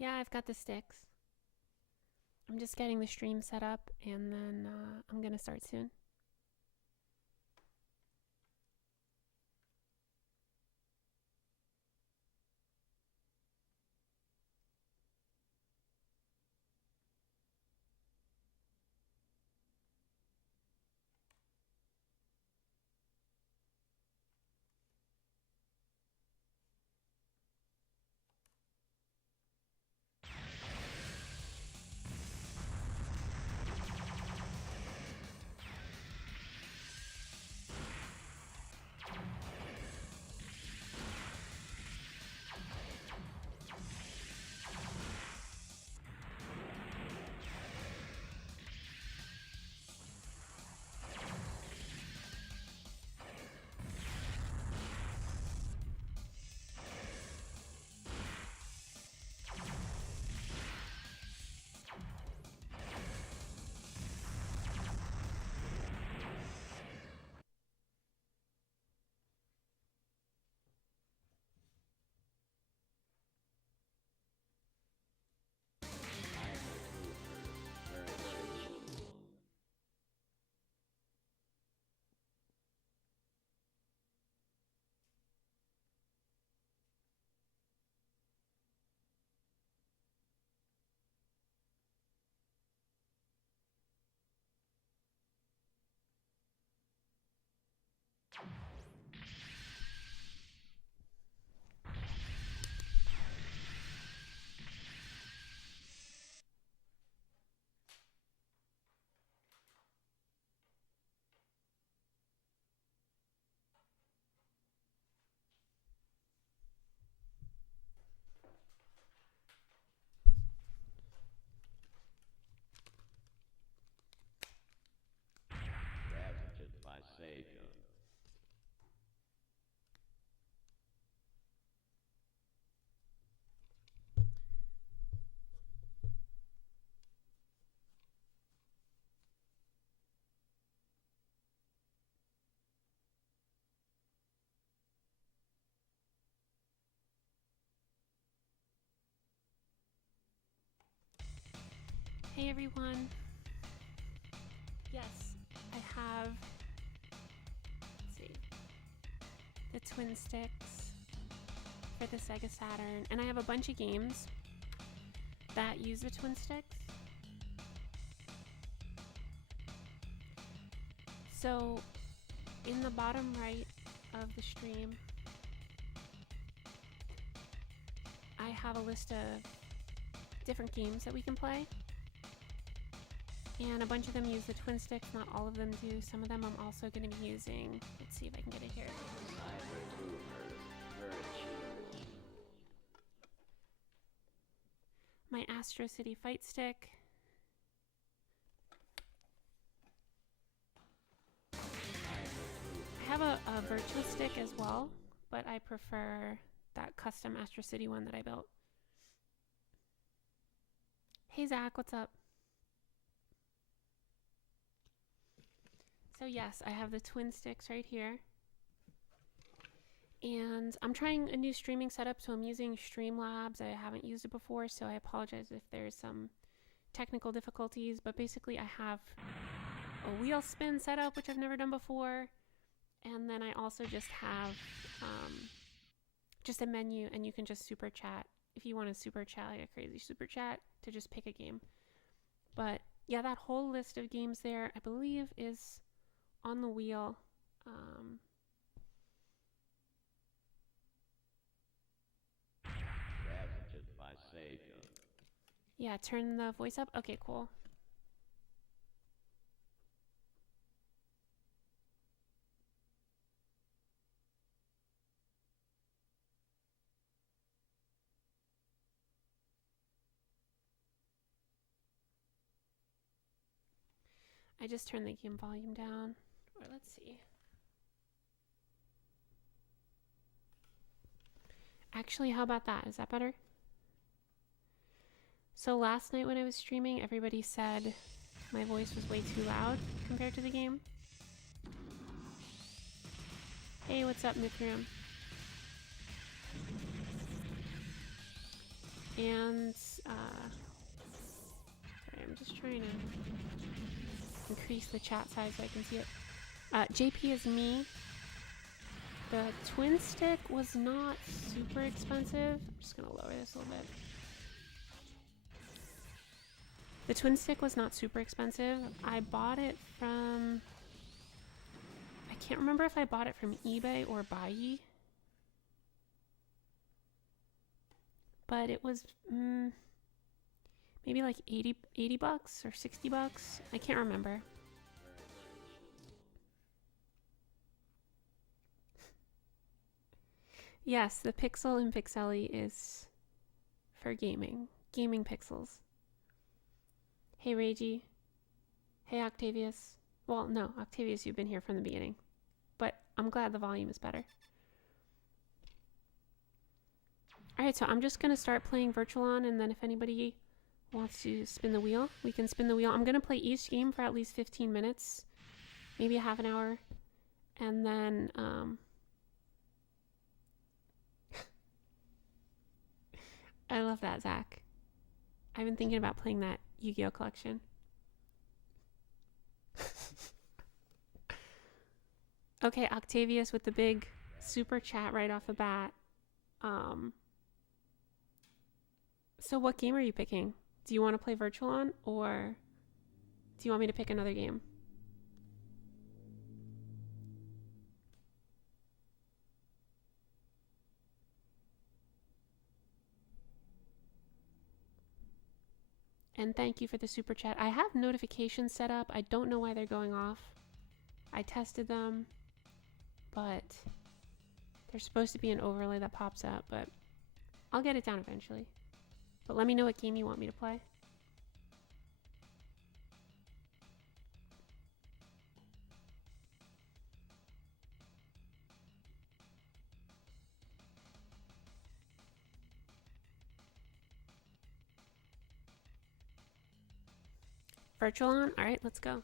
Yeah, I've got the sticks. I'm just getting the stream set up, and then I'm gonna start soon. Ravaged by Sega. Hey everyone. Yes, I have, let's see, the twin sticks for the Sega Saturn, and I have a bunch of games that use the twin sticks. So in the bottom right of the stream, I have a list of different games that we can play. And a bunch of them use the twin sticks, not all of them do. Some of them I'm also going to be using. Let's see if I can get it here. My Astro City Fight Stick. I have a Virtua Stick as well, but I prefer that custom Astro City one that I built. Hey Zach, what's up? So yes, I have the twin sticks right here. And I'm trying a new streaming setup, so I'm using Streamlabs. I haven't used it before, so I apologize if there's some technical difficulties. But basically I have a wheel spin setup, which I've never done before. And then I also just have just a menu, and you can just super chat if you want to super chat, like a crazy super chat, to just pick a game. But yeah, that whole list of games there, I believe, is on the wheel. Ravaged by Sega. Yeah, turn the voice up. Okay, cool. I just turned the game volume down. Or let's see. Actually, how about that? Is that better? So last night when I was streaming, everybody said my voice was way too loud compared to the game. Hey, what's up, Mithrium? And Sorry, I'm just trying to increase the chat size so I can see it. JP is me. The twin stick was not super expensive. I'm just gonna lower this a little bit. The twin stick was not super expensive. I bought it from... I can't remember if I bought it from eBay or Buyee. But it was maybe like 80 bucks or 60 bucks. I can't remember. Yes, the Pixel in Pixelly is for gaming. Gaming pixels. Hey, Reiji. Hey, Octavius. Well, no, Octavius, you've been here from the beginning. But I'm glad the volume is better. Alright, so I'm just going to start playing Virtual On, and then if anybody wants to spin the wheel, we can spin the wheel. I'm going to play each game for at least 15 minutes, maybe a half an hour, and then... I love that, Zach. I've been thinking about playing that Yu-Gi-Oh! Collection. Okay, Octavius with the big super chat right off the bat. So what game are you picking? Do you want to play Virtual On, or do you want me to pick another game? And thank you for the super chat. I have notifications set up. I don't know why they're going off. I tested them, but there's supposed to be an overlay that pops up, but I'll get it down eventually. But let me know what game you want me to play. Virtual On? Alright, let's go.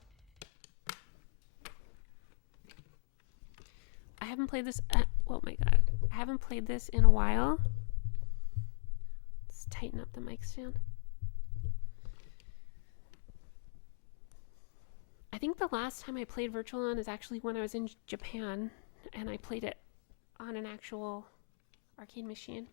I haven't played this... oh my god. I haven't played this in a while. Let's tighten up the mic stand. I think the last time I played Virtual On is actually when I was in Japan, and I played it on an actual arcade machine.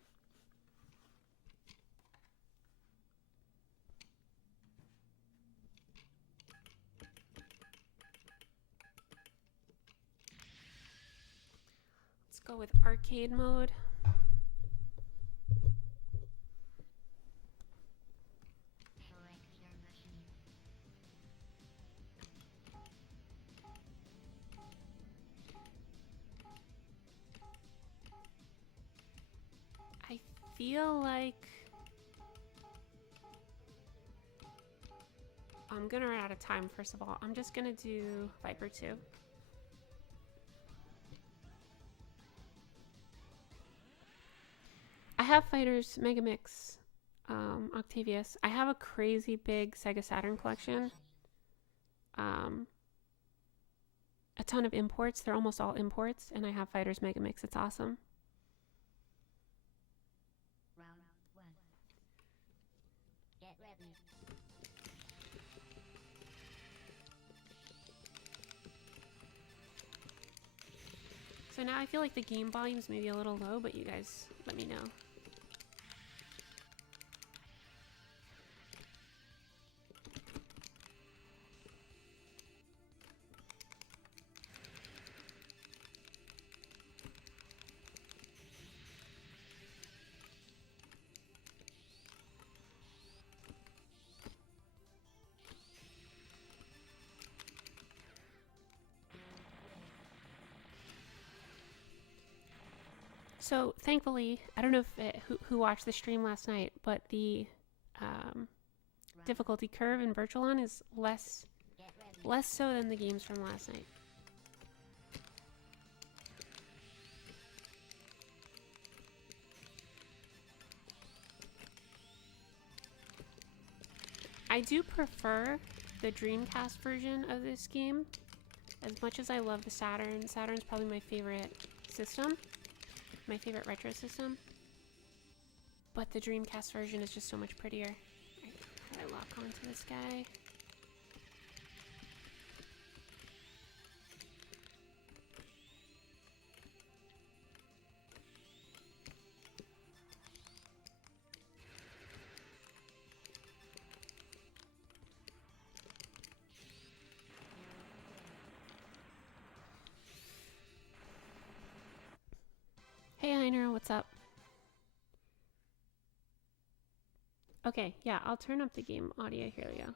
Go with arcade mode. I feel like I'm gonna run out of time. First of all, I'm just gonna do Viper 2. I have Fighters, Megamix, Octavius. I have a crazy big Sega Saturn collection. A ton of imports. They're almost all imports, and I have Fighters, Megamix. It's awesome. Round 1. Get ready. So now I feel like the game volume's maybe a little low, but you guys let me know. So thankfully, I don't know if who watched the stream last night, but the difficulty curve in Virtual On is less so than the games from last night. I do prefer the Dreamcast version of this game. As much as I love the Saturn, Saturn's probably my favorite system. My favorite retro system. But the Dreamcast version is just so much prettier. How do I lock onto this guy? Hey Heiner, what's up? Okay, yeah, I'll turn up the game audio. Here we go.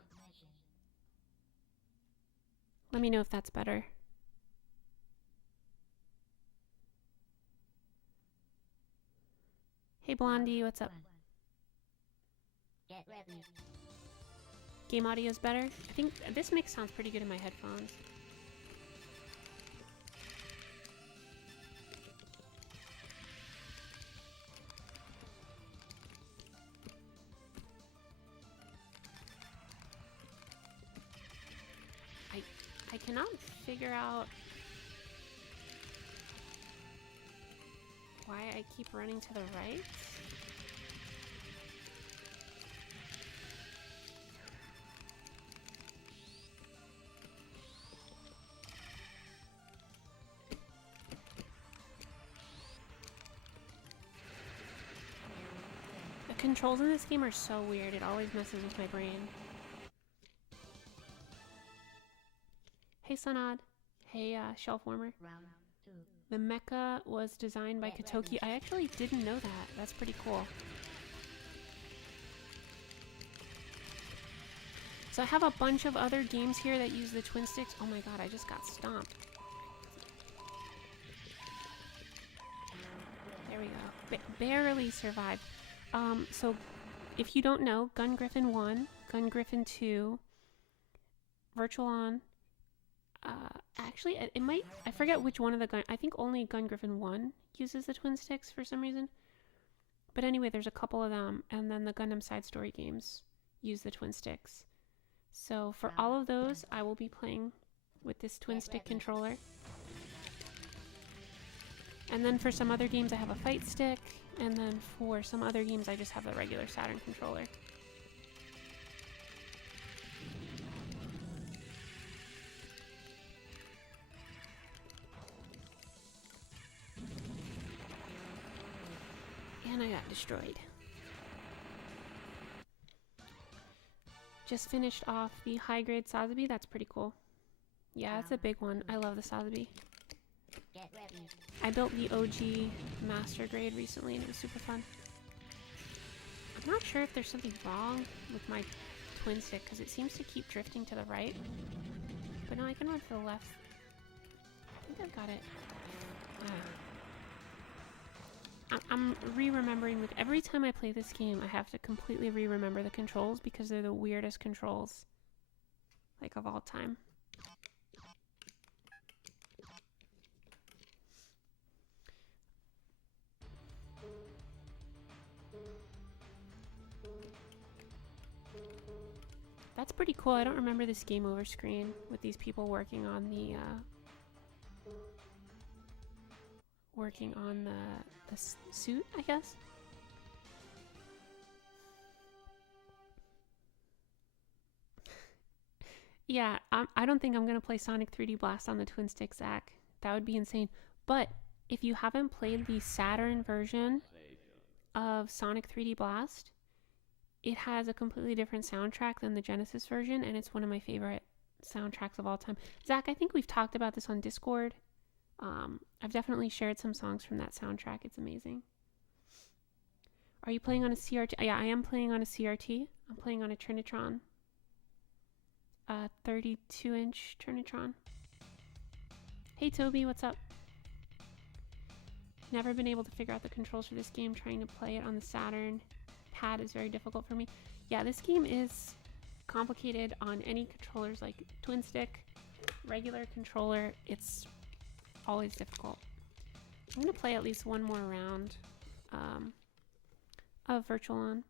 Let me know if that's better. Hey Blondie, what's up? Get ready. Game audio is better? I think this mix sounds pretty good in my headphones. I cannot figure out why I keep running to the right. The controls in this game are so weird, it always messes with my brain. Hey Sanad. Hey Shelf Warmer. Round 2. The mecha was designed by Kotoki. I actually didn't know that. That's pretty cool. So I have a bunch of other games here that use the twin sticks. Oh my god, I just got stomped. There we go. Barely survived. So if you don't know, Gun Griffin 1, Gun Griffin 2, Virtual On. Actually, it might, I forget which one of the I think only Gun Griffin 1 uses the twin sticks for some reason. But anyway, there's a couple of them, and then the Gundam Side Story games use the twin sticks. So for all of those, I will be playing with this twin stick controller. And then for some other games, I have a fight stick, and then for some other games, I just have the regular Saturn controller. And I got destroyed. Just finished off the high-grade Sazabi. That's pretty cool. Yeah, it's a big one. I love the Sazabi. Get ready. I built the OG master grade recently and it was super fun. I'm not sure if there's something wrong with my twin stick because it seems to keep drifting to the right. But no, I can run to the left. I think I've got it. I'm re-remembering, like, every time I play this game, I have to completely re-remember the controls because they're the weirdest controls, like, of all time. That's pretty cool. I don't remember this game over screen with these people working on the suit, I guess. Yeah, I don't think I'm gonna play Sonic 3D Blast on the twin stick, Zach. That would be insane. But if you haven't played the Saturn version of Sonic 3D Blast, it has a completely different soundtrack than the Genesis version, and it's one of my favorite soundtracks of all time. Zach, I think we've talked about this on Discord. I've definitely shared some songs from that soundtrack. It's amazing. Are you playing on a CRT? Yeah, I am playing on a CRT. I'm playing on a Trinitron. 32-inch Trinitron. Hey Toby, what's up? Never been able to figure out the controls for this game. Trying to play it on the Saturn pad is very difficult for me. Yeah, this game is complicated on any controllers, like twin stick, regular controller. It's always difficult. I'm gonna play at least one more round of Virtual On.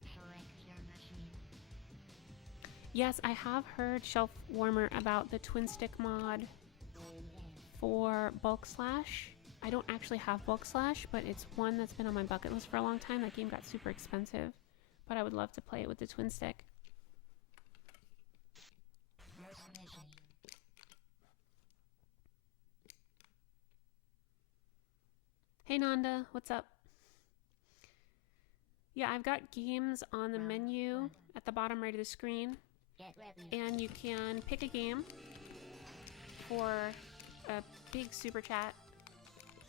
Select your machine. Yes, I have heard Shelf Warmer about the twin stick mod for Bulk Slash. I don't actually have Bulk Slash, but it's one that's been on my bucket list for a long time. That game got super expensive, but I would love to play it with the twin stick. Hey Nanda, what's up? Yeah, I've got games on the menu at the bottom right of the screen, and you can pick a game for a big super chat,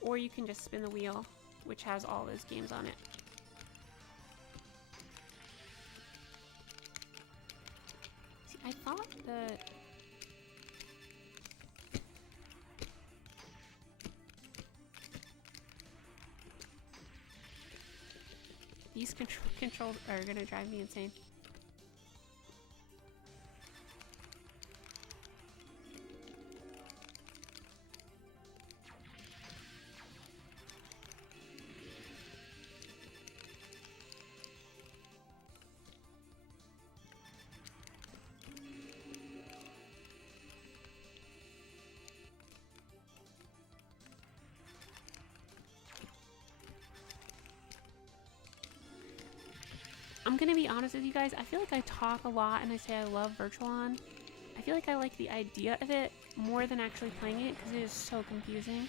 or you can just spin the wheel, which has all those games on it. See, I thought these controls are gonna drive me insane. I'm gonna be honest with you guys, I feel like I talk a lot and I say I love Virtua On. I feel like I like the idea of it more than actually playing it because it is so confusing.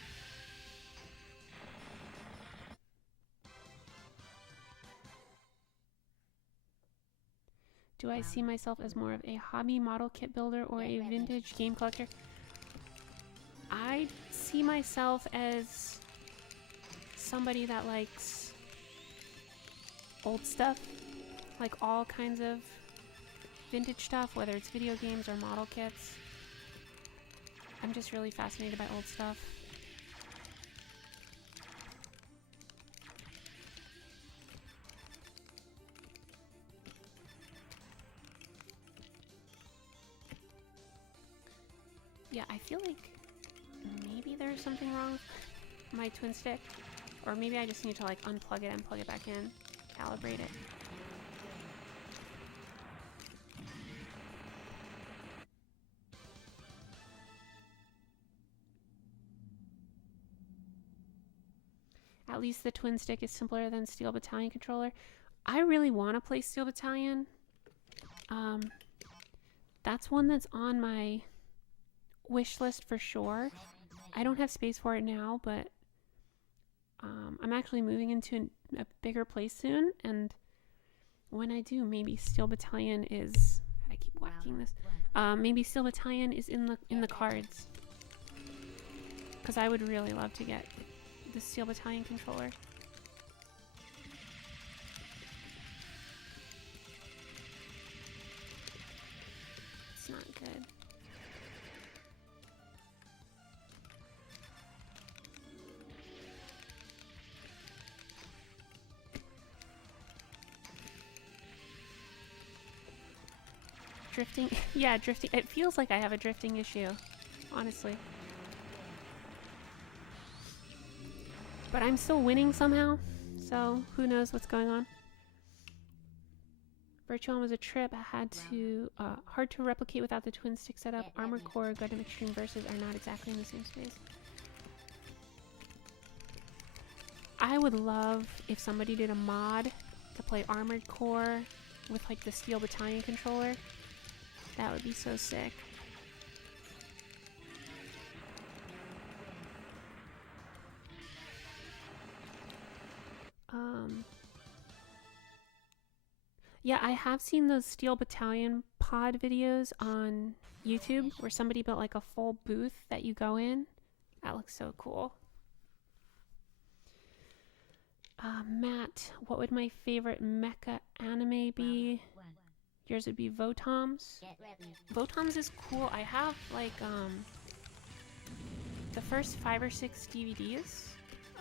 Do I see myself as more of a hobby model kit builder or a vintage game collector? I see myself as somebody that likes old stuff. Like all kinds of vintage stuff, whether it's video games or model kits. I'm just really fascinated by old stuff. Yeah, I feel like maybe there's something wrong with my twin stick, or maybe I just need to like unplug it and plug it back in, calibrate it. At least the twin stick is simpler than Steel Battalion controller. I really want to play Steel Battalion. That's one that's on my wish list for sure. I don't have space for it now, but I'm actually moving into a bigger place soon, and when I do, maybe Steel Battalion is. I keep whacking this. Maybe Steel Battalion is in the cards, because I would really love to get the Steel Battalion controller. It's not good. Drifting? Yeah, drifting. It feels like I have a drifting issue, honestly. But I'm still winning somehow, so who knows what's going on. Virtua On was a trip. I had to, hard to replicate without the twin stick setup. Armored Core, Gundam Extreme Versus are not exactly in the same space. I would love if somebody did a mod to play Armored Core with like the Steel Battalion controller. That would be so sick. Yeah, I have seen those Steel Battalion pod videos on YouTube where somebody built like a full booth that you go in. That looks so cool. Matt, what would my favorite mecha anime be? Yours would be Votoms. Votoms is cool. I have like the first 5 or 6 DVDs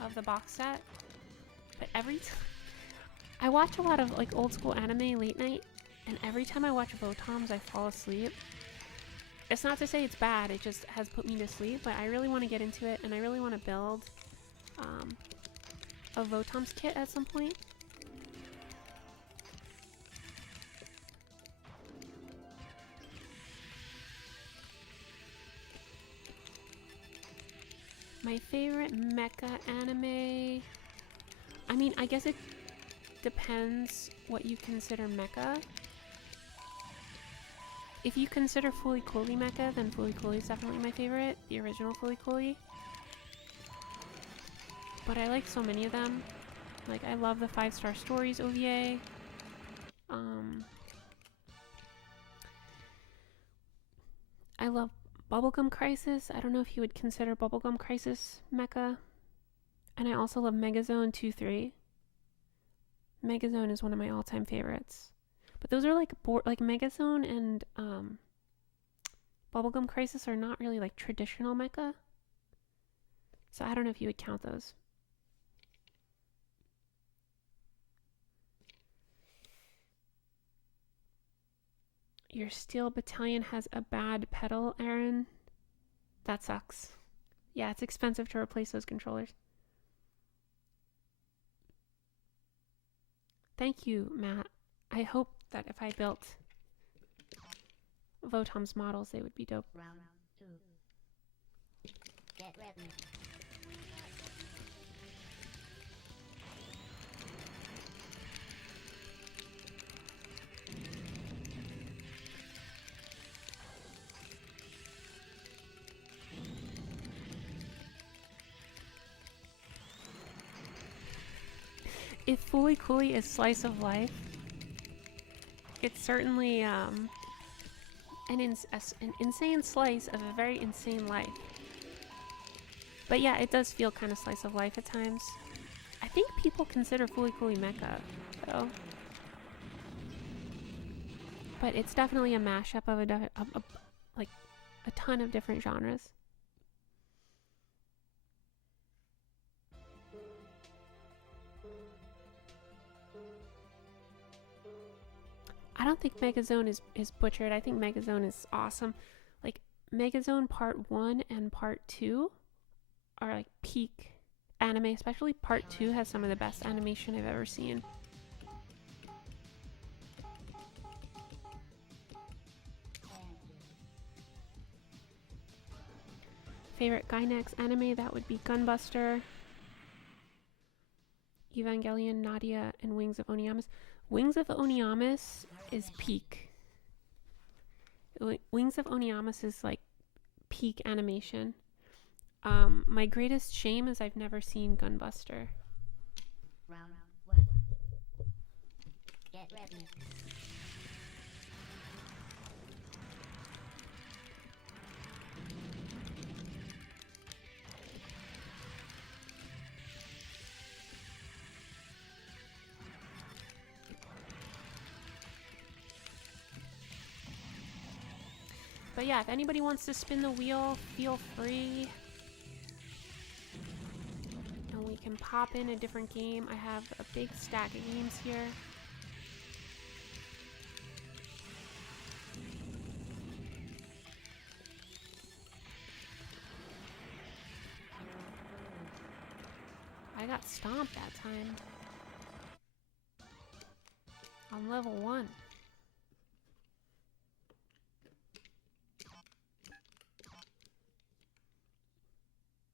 of the box set, but every time I watch a lot of like old school anime late night, and every time I watch Votoms I fall asleep. It's not to say it's bad, it just has put me to sleep, but I really want to get into it, and I really want to build a Votoms kit at some point. My favorite mecha anime... I mean, I guess it depends what you consider mecha. If you consider Fooly Cooly mecha, then Fooly Cooly is definitely my favorite. The original Fooly Cooly. But I like so many of them. Like, I love the 5-Star Stories OVA. I love Bubblegum Crisis. I don't know if you would consider Bubblegum Crisis mecha. And I also love Megazone 2-3. Megazone is one of my all-time favorites. But those are like Megazone and Bubblegum Crisis are not really like traditional mecha. So I don't know if you would count those. Your Steel Battalion has a bad pedal, Aaron. That sucks. Yeah, it's expensive to replace those controllers. Thank you, Matt. I hope that if I built Votom's models, they would be dope. Round 2. Get ready. If Fooly Cooly is slice of life, it's certainly an insane slice of a very insane life. But yeah, it does feel kind of slice of life at times. I think people consider Fooly Cooly mecha, though. But it's definitely a mashup of a ton of different genres. I don't think Megazone is butchered. I think Megazone is awesome. Like, Megazone Part 1 and Part 2 are like peak anime. Especially Part 2 has some of the best animation I've ever seen. Favorite Gainax anime? That would be Gunbuster, Evangelion, Nadia, and Wings of Oniyamas. Wings of Oniyamas is peak. Wings of Oniyamas is like peak animation. My greatest shame is I've never seen Gunbuster. Round 1. Get ready. But yeah, if anybody wants to spin the wheel, feel free. And we can pop in a different game. I have a big stack of games here. I got stomped that time. On level 1.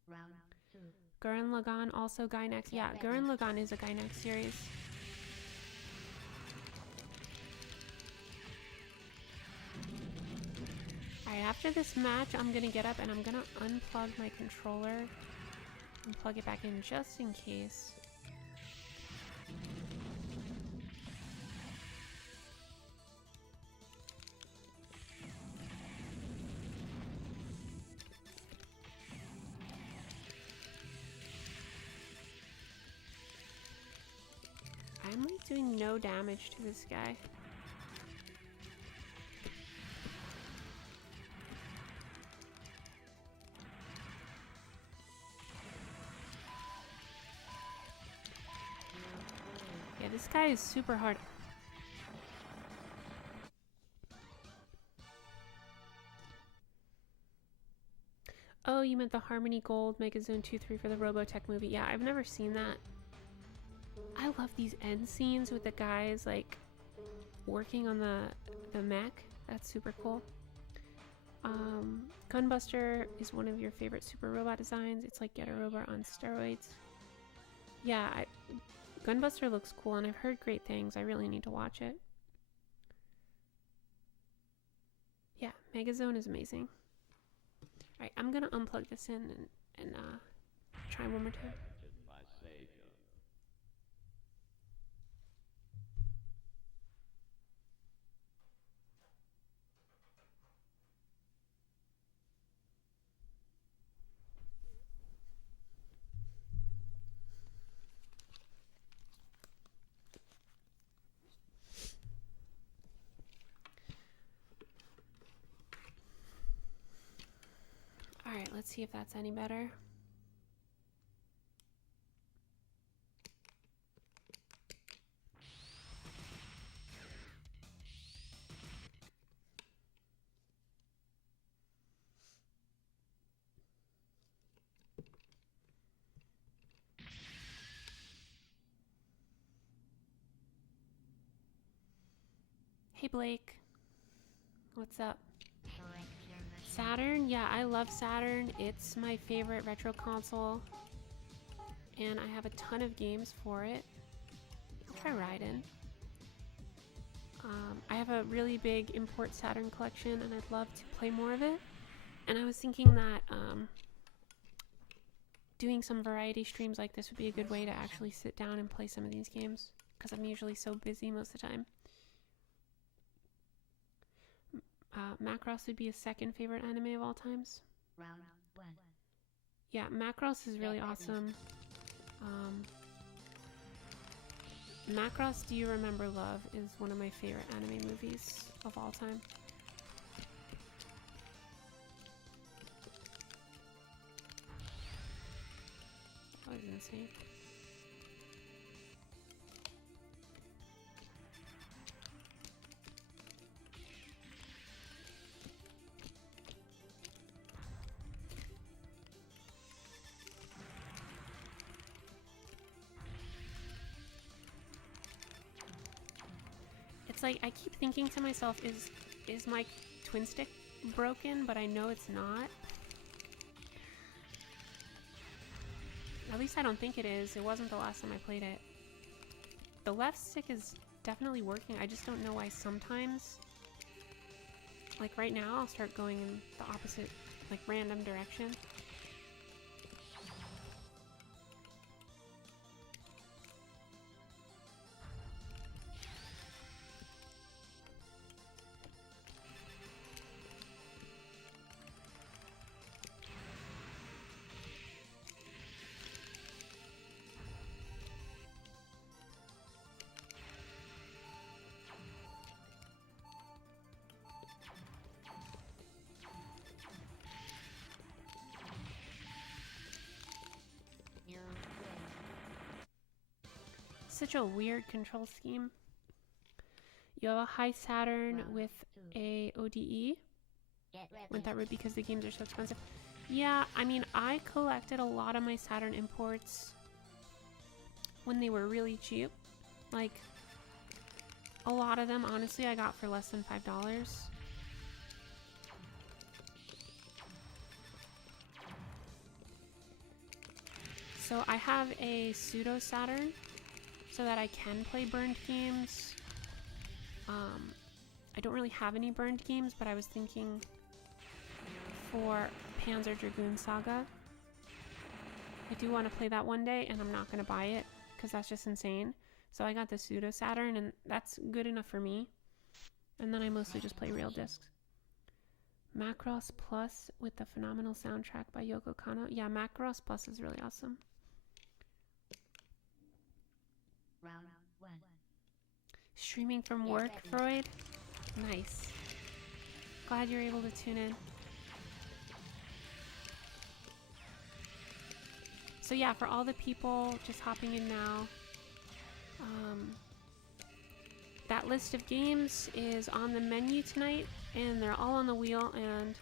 Round 2. Gurren Lagann, also Gainax. Yeah, Gurren Lagann is a Gainax series. Alright, after this match, I'm gonna get up and I'm gonna unplug my controller and plug it back in just in case. I'm like doing no damage to this guy. Yeah, this guy is super hard. Oh, you meant the Harmony Gold Megazone 2-3 for the Robotech movie. Yeah, I've never seen that. I love these end scenes with the guys like working on the mech. That's super cool. Gunbuster is one of your favorite super robot designs. It's like Get a Robot on steroids. Yeah, Gunbuster looks cool, and I've heard great things. I really need to watch it. Yeah, Megazone is amazing. Alright, I'm gonna unplug this in and try one more time. Directed by Sega. Alright, let's see if that's any better. Hey Blake, what's up? Saturn? Yeah, I love Saturn. It's my favorite retro console, and I have a ton of games for it. I'll try Raiden. I have a really big import Saturn collection, and I'd love to play more of it. And I was thinking that doing some variety streams like this would be a good way to actually sit down and play some of these games, because I'm usually so busy most of the time. Macross would be a second favorite anime of all times. Round 1. Yeah, Macross is really awesome. Macross Do You Remember Love is one of my favorite anime movies of all time. That was insane. It's like I keep thinking to myself, is my twin stick broken? But I know it's not. At least I don't think it is. It wasn't the last time I played it. The left stick is definitely working. I just don't know why sometimes, like right now, I'll start going in the opposite, like random direction. Such a weird control scheme. You have a high Saturn with a ODE. Went that route because the games are so expensive. Yeah, I mean, I collected a lot of my Saturn imports when they were really cheap. Like, a lot of them, honestly, I got for less than $5. So I have a pseudo Saturn so that I can play burned games. I don't really have any burned games, but I was thinking for Panzer Dragoon Saga, I do want to play that one day, and I'm not going to buy it because that's just insane. So I got the pseudo Saturn, and that's good enough for me. And then I mostly just play real discs. Macross Plus with the phenomenal soundtrack by Yoko Kanno. Yeah, Macross Plus is really awesome. Round 1. Streaming from work, Freud? Nice. Glad you're able to tune in. So yeah, for all the people just hopping in now, that list of games is on the menu tonight, and they're all on the wheel, and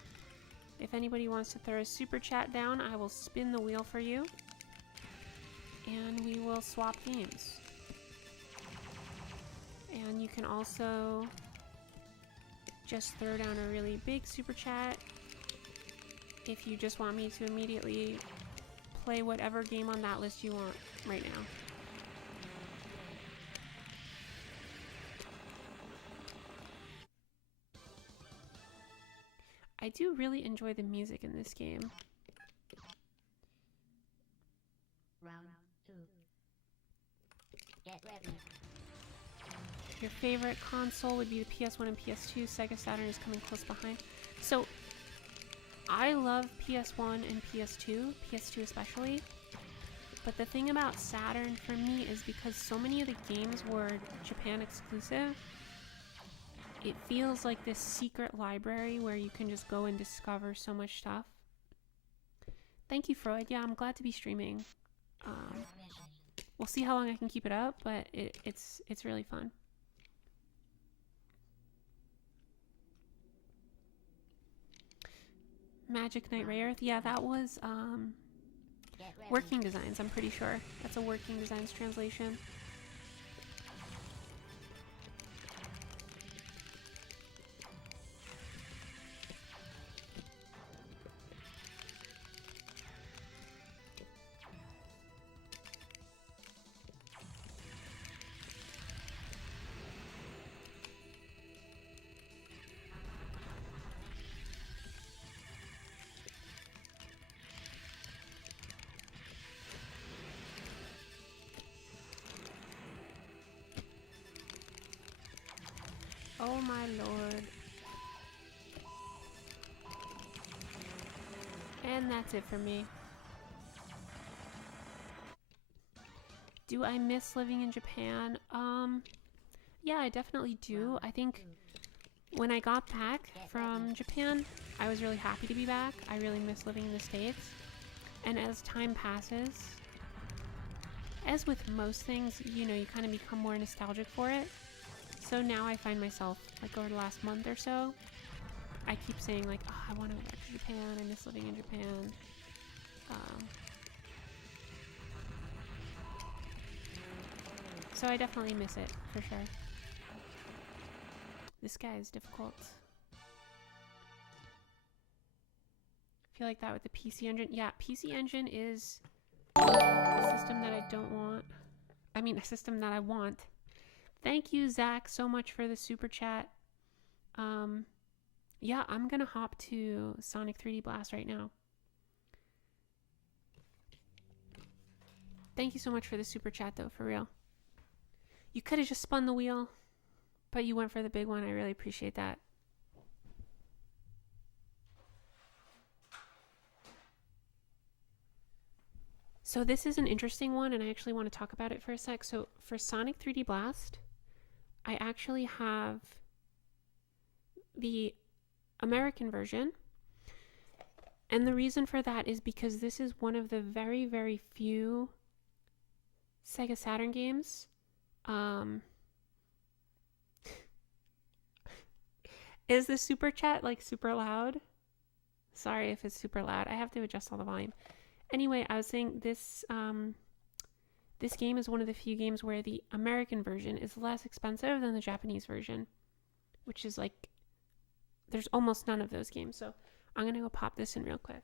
if anybody wants to throw a super chat down, I will spin the wheel for you, and we will swap games. And you can also just throw down a really big super chat if you just want me to immediately play whatever game on that list you want right now. I do really enjoy the music in this game. Round 2. Get ready. Your favorite console would be the PS1 and PS2. Sega Saturn is coming close behind. So, I love PS1 and PS2 especially. But the thing about Saturn for me is because so many of the games were Japan exclusive, it feels like this secret library where you can just go and discover so much stuff. Thank you, Freud. Yeah, I'm glad to be streaming. We'll see how long I can keep it up, but it's really fun. Magic Knight Rayearth. Yeah, that was Working Designs, I'm pretty sure. That's a Working Designs translation. Oh my lord. And that's it for me. Do I miss living in Japan? Yeah, I definitely do. I think when I got back from Japan, I was really happy to be back. I really miss living in the States. And as time passes, as with most things, you know, you kind of become more nostalgic for it. So now I find myself, like over the last month or so, I keep saying like, oh, I want to go back to Japan, I miss living in Japan. So I definitely miss it, for sure. This guy is difficult. I feel like that with the PC Engine. Yeah, PC Engine is a system that I don't want. I mean, a system that I want. Thank you, Zach, so much for the super chat. Yeah, I'm gonna hop to Sonic 3D Blast right now. Thank you so much for the super chat, though, for real. You could have just spun the wheel, but you went for the big one. I really appreciate that. So this is an interesting one, and I actually want to talk about it for a sec. So for Sonic 3D Blast, I actually have the American version. And the reason for that is because this is one of the very, very few Sega Saturn games. Is the super chat like super loud? Sorry if it's super loud. I have to adjust all the volume. Anyway, I was saying this this game is one of the few games where the American version is less expensive than the Japanese version, which is like, there's almost none of those games. So I'm gonna go pop this in real quick.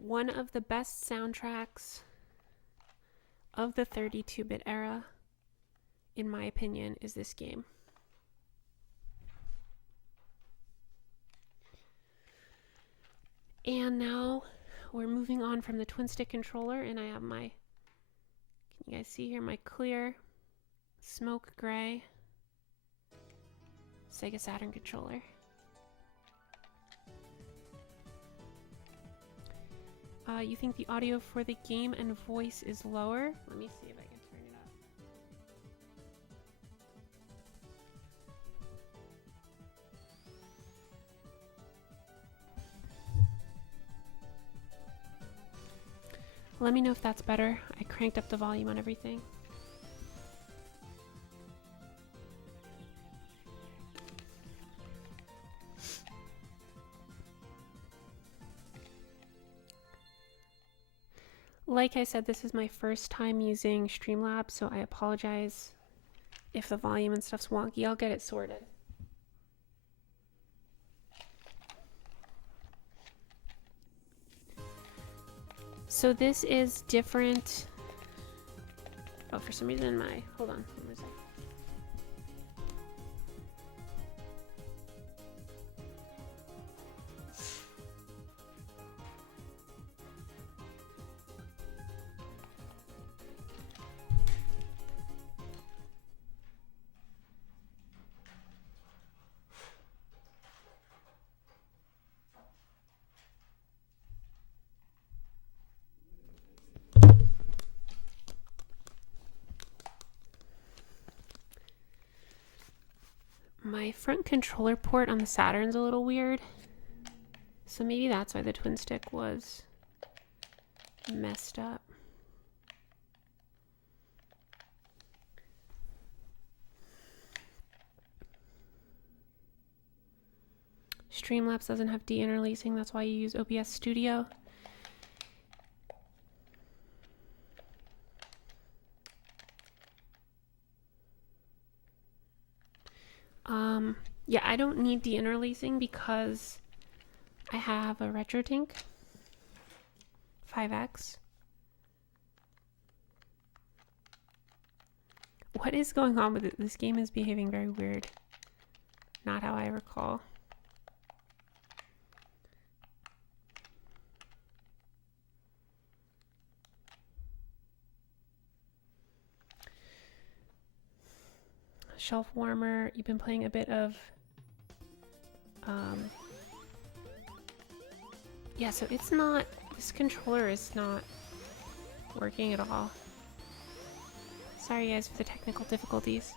One of the best soundtracks of the 32-bit era, in my opinion, is this game. And now we're moving on from the twin stick controller, and I have my, can you guys see here, my clear smoke gray Sega Saturn controller. You think the audio for the game and voice is lower? Let me see if I can turn it Let me know if that's better. I cranked up the volume on everything. Like I said, this is my first time using Streamlabs, so I apologize if the volume and stuff's wonky. I'll get it sorted. So this is different. Oh, for some reason hold on, what was I? My front controller port on the Saturn's a little weird, so maybe that's why the twin stick was messed up. Streamlabs doesn't have deinterlacing, that's why you use OBS Studio. Yeah, I don't need deinterlacing because I have a RetroTink 5X. What is going on with it? This game is behaving very weird. Not how I recall. Shelf warmer. You've been playing a bit of yeah, so it's not, this controller is not working at all. Sorry guys for the technical difficulties.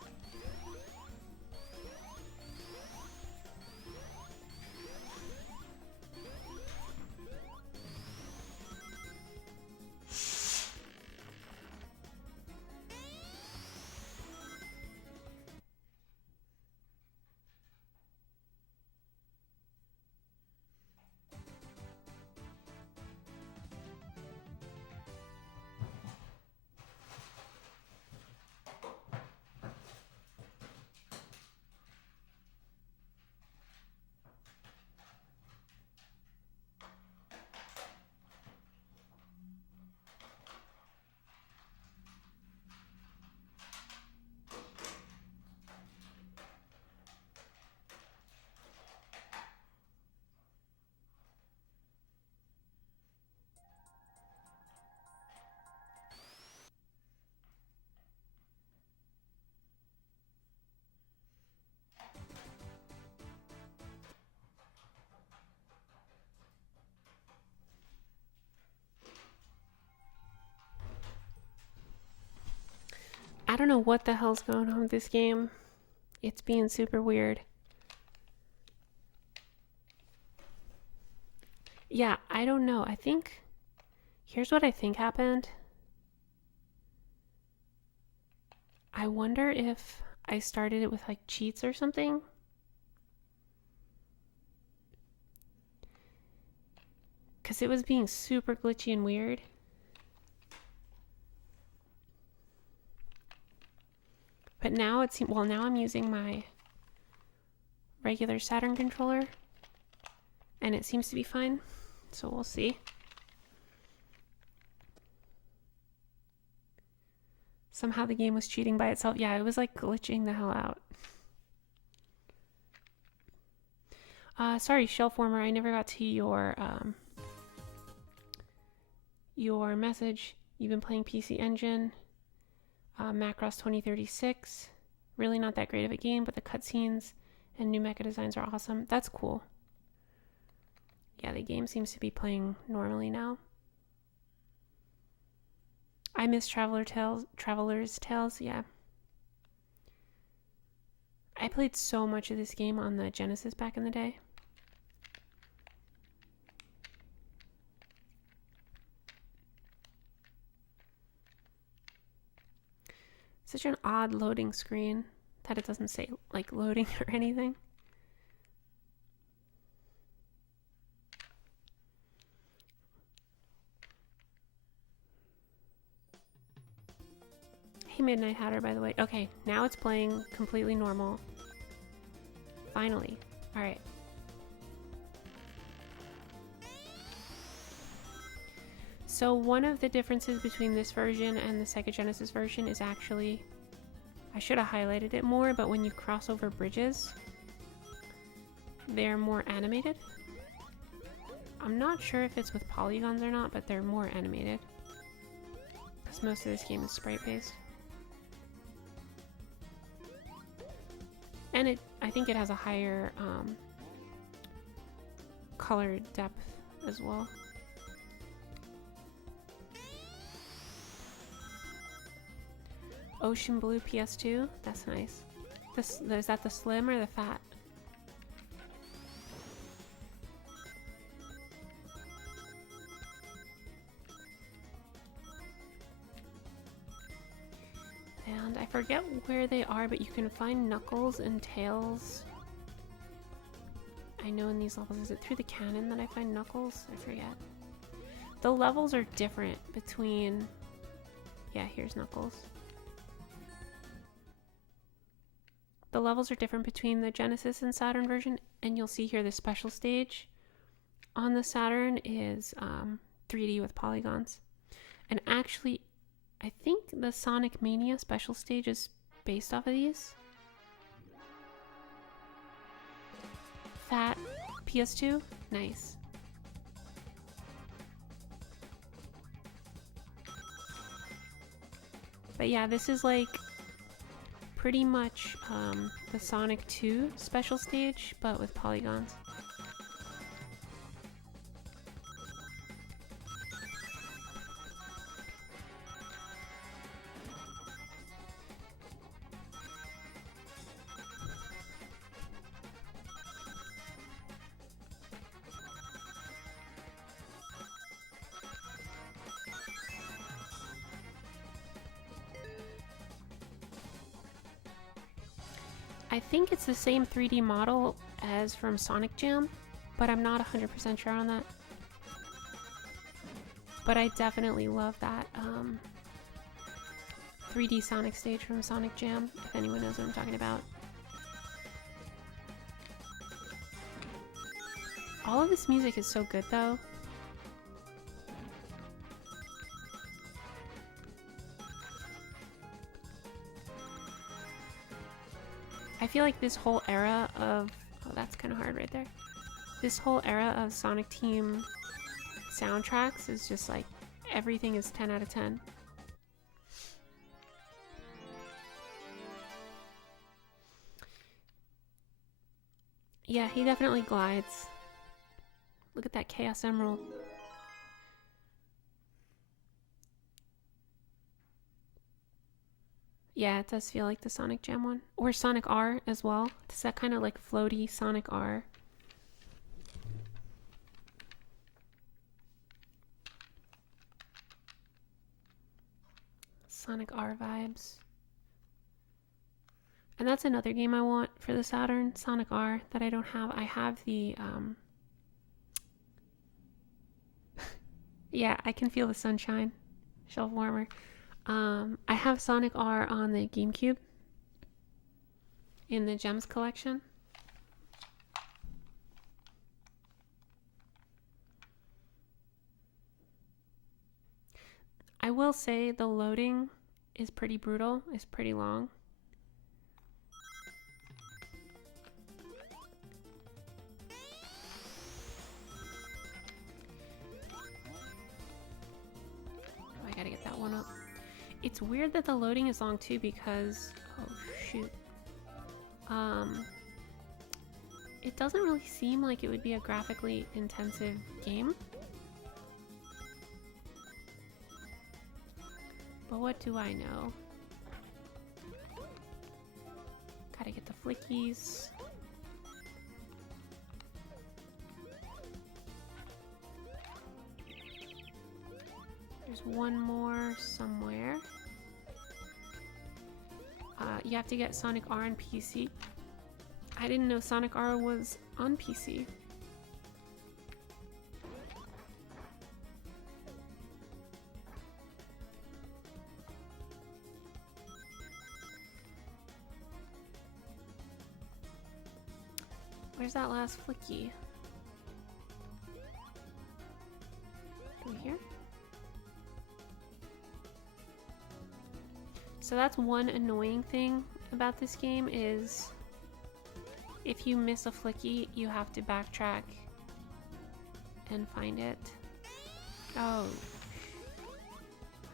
I don't know what the hell's going on with this game. It's being super weird. Yeah, I don't know. I think, here's what I think happened. I wonder if I started it with like cheats or something. Because it was being super glitchy and weird. But now it seems, well, now I'm using my regular Saturn controller and it seems to be fine. So we'll see. Somehow the game was cheating by itself. Yeah, it was like glitching the hell out. Sorry, Shelf Warmer, I never got to your message. You've been playing PC Engine. Macross 2036. Really not that great of a game, but the cutscenes and new mecha designs are awesome. That's cool. Yeah, the game seems to be playing normally now. I miss Traveler's Tales, yeah. I played so much of this game on the Genesis back in the day. Such an odd loading screen that it doesn't say like loading or anything. Hey, Midnight Hatter, by the way. Okay, now it's playing completely normal. Finally. Alright. So one of the differences between this version and the Sega Genesis version is actually, I should have highlighted it more, but when you cross over bridges, they're more animated. I'm not sure if it's with polygons or not, but they're more animated. Because most of this game is sprite-based. And I think it has a higher color depth as well. Ocean Blue PS2, that's nice. Is that the slim or the fat? And I forget where they are, but you can find Knuckles and Tails. I know in these levels, is it through the cannon that I find Knuckles? I forget. The levels are different between, yeah, here's Knuckles. The levels are different between the Genesis and Saturn version, and you'll see here the special stage on the Saturn is 3D with polygons. And actually, I think the Sonic Mania special stage is based off of these. Fat PS2, nice. But yeah, this is like pretty much the Sonic 2 special stage, but with polygons. I think it's the same 3D model as from Sonic Jam, but I'm not 100% sure on that. But I definitely love that 3D Sonic stage from Sonic Jam, if anyone knows what I'm talking about. All of this music is so good though. I feel like this whole era of, oh, that's kind of hard right there. This whole era of Sonic Team soundtracks is just like, everything is 10 out of 10. Yeah, he definitely glides. Look at that Chaos Emerald. Yeah, it does feel like the Sonic Jam one. Or Sonic R as well. It's that kind of like floaty Sonic R. Sonic R vibes. And that's another game I want for the Saturn, Sonic R, that I don't have. I have the, yeah, I can feel the sunshine. Shelf warmer. I have Sonic R on the GameCube in the Gems collection. I will say the loading is pretty brutal, it's pretty long. I gotta get that one up. It's weird that the loading is long too because, oh shoot. It doesn't really seem like it would be a graphically intensive game. But what do I know? Gotta get the flickies. There's one more somewhere. You have to get Sonic R on PC. I didn't know Sonic R was on PC. Where's that last flicky? Over here? So that's one annoying thing about this game is if you miss a flicky, you have to backtrack and find it. Oh.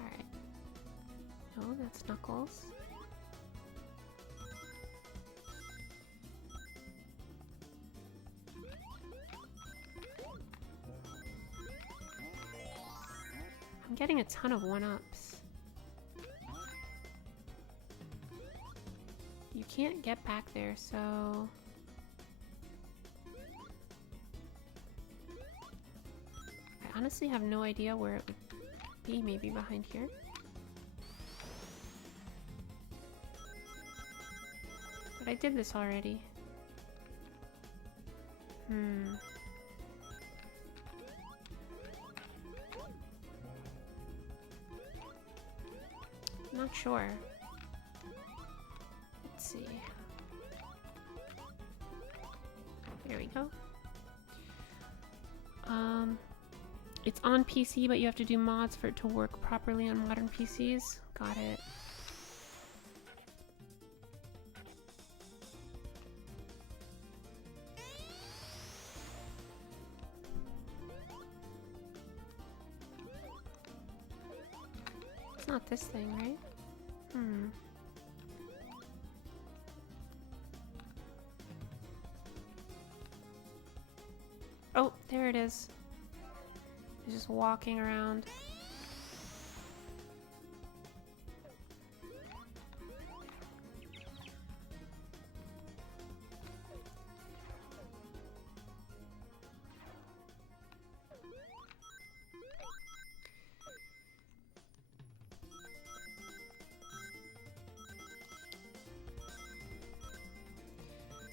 Alright. No, that's Knuckles. I'm getting a ton of one-ups. You can't get back there, so... I honestly have no idea where it would be. Maybe behind here? But I did this already. Not sure. Let's see. There we go. It's on PC, but you have to do mods for it to work properly on modern PCs. Got it. It's not this thing, right? Oh, there it is. It's just walking around.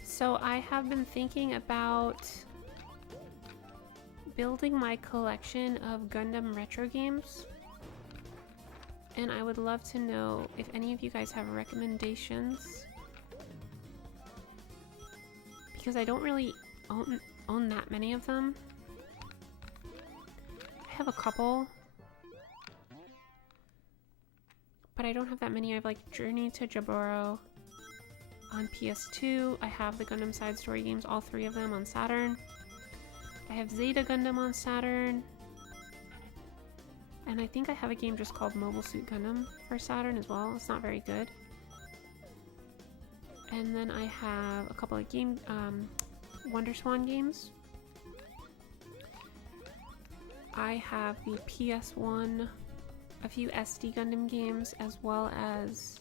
So I have been thinking about building my collection of Gundam retro games, and I would love to know if any of you guys have recommendations, because I don't really own that many of them. I have a couple, but I don't have that many. I have like Journey to Jaburo on PS2. I have the Gundam side story games, all three of them on Saturn. I have Zeta Gundam on Saturn. And I think I have a game just called Mobile Suit Gundam for Saturn as well. It's not very good. And then I have a couple of Wonder Swan games. I have the PS1, a few SD Gundam games, as well as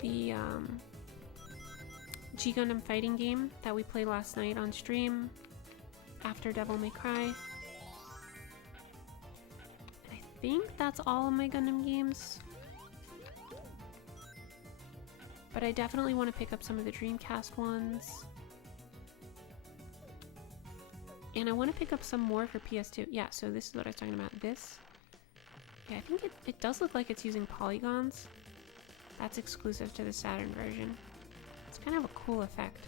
the G Gundam fighting game that we played last night on stream after Devil May Cry. And I think that's all of my Gundam games. But I definitely want to pick up some of the Dreamcast ones. And I want to pick up some more for PS2. Yeah, so this is what I was talking about. This. Yeah, I think it does look like it's using polygons. That's exclusive to the Saturn version. It's kind of a cool effect.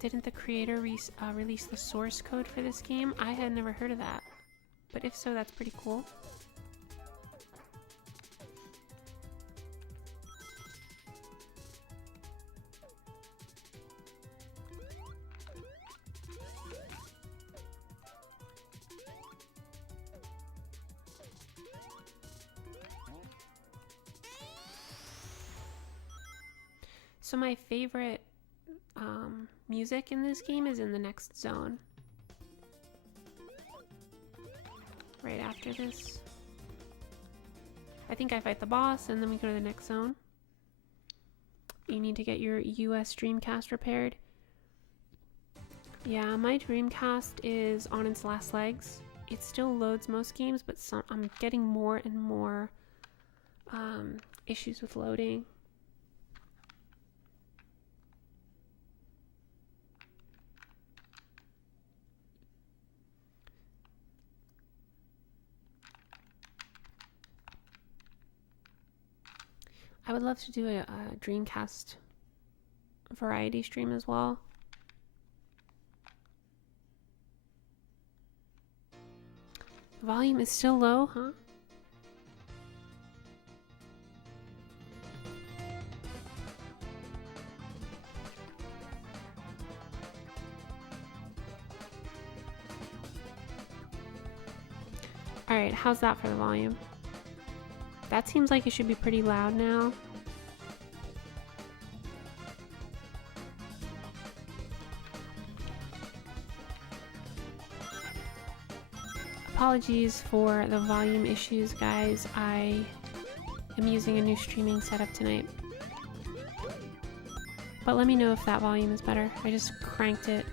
Didn't the creator release the source code for this game? I had never heard of that. But if so, that's pretty cool. So my favorite music in this game is in the next zone. Right after this. I think I fight the boss and then we go to the next zone. you need to get your US Dreamcast repaired. Yeah, my Dreamcast is on its last legs. It still loads most games, but I'm getting more and more issues with loading. I would love to do a Dreamcast variety stream as well. Volume is still low, huh? Alright, how's that for the volume? That seems like it should be pretty loud now. Apologies for the volume issues, guys. I am using a new streaming setup tonight. But let me know if that volume is better. I just cranked it.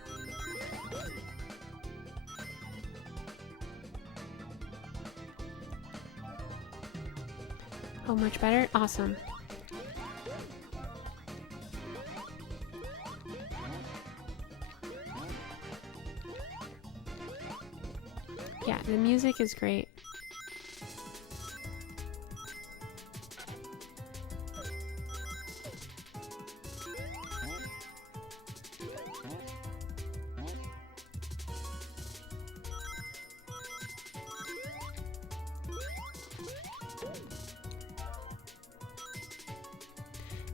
Oh, much better? Awesome. Yeah, the music is great.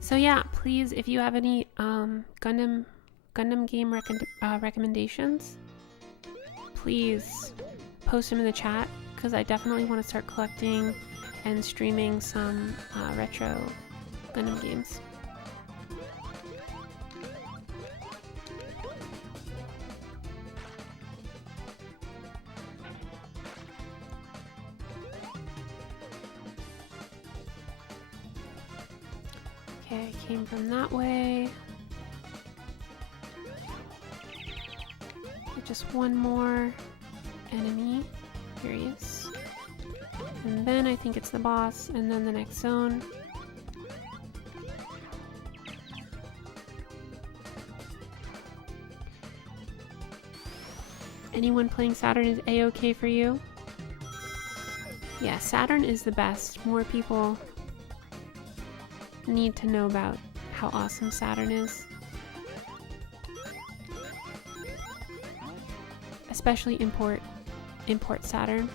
So yeah, please, if you have any Gundam game recommendations, please post them in the chat, because I definitely want to start collecting and streaming some retro Gundam games. Okay, I came from that way. Just one more enemy. Here he is. And then I think it's the boss, and then the next zone. Anyone playing Saturn is A-okay for you? Yeah, Saturn is the best. More people need to know about how awesome Saturn is. Especially import Saturn.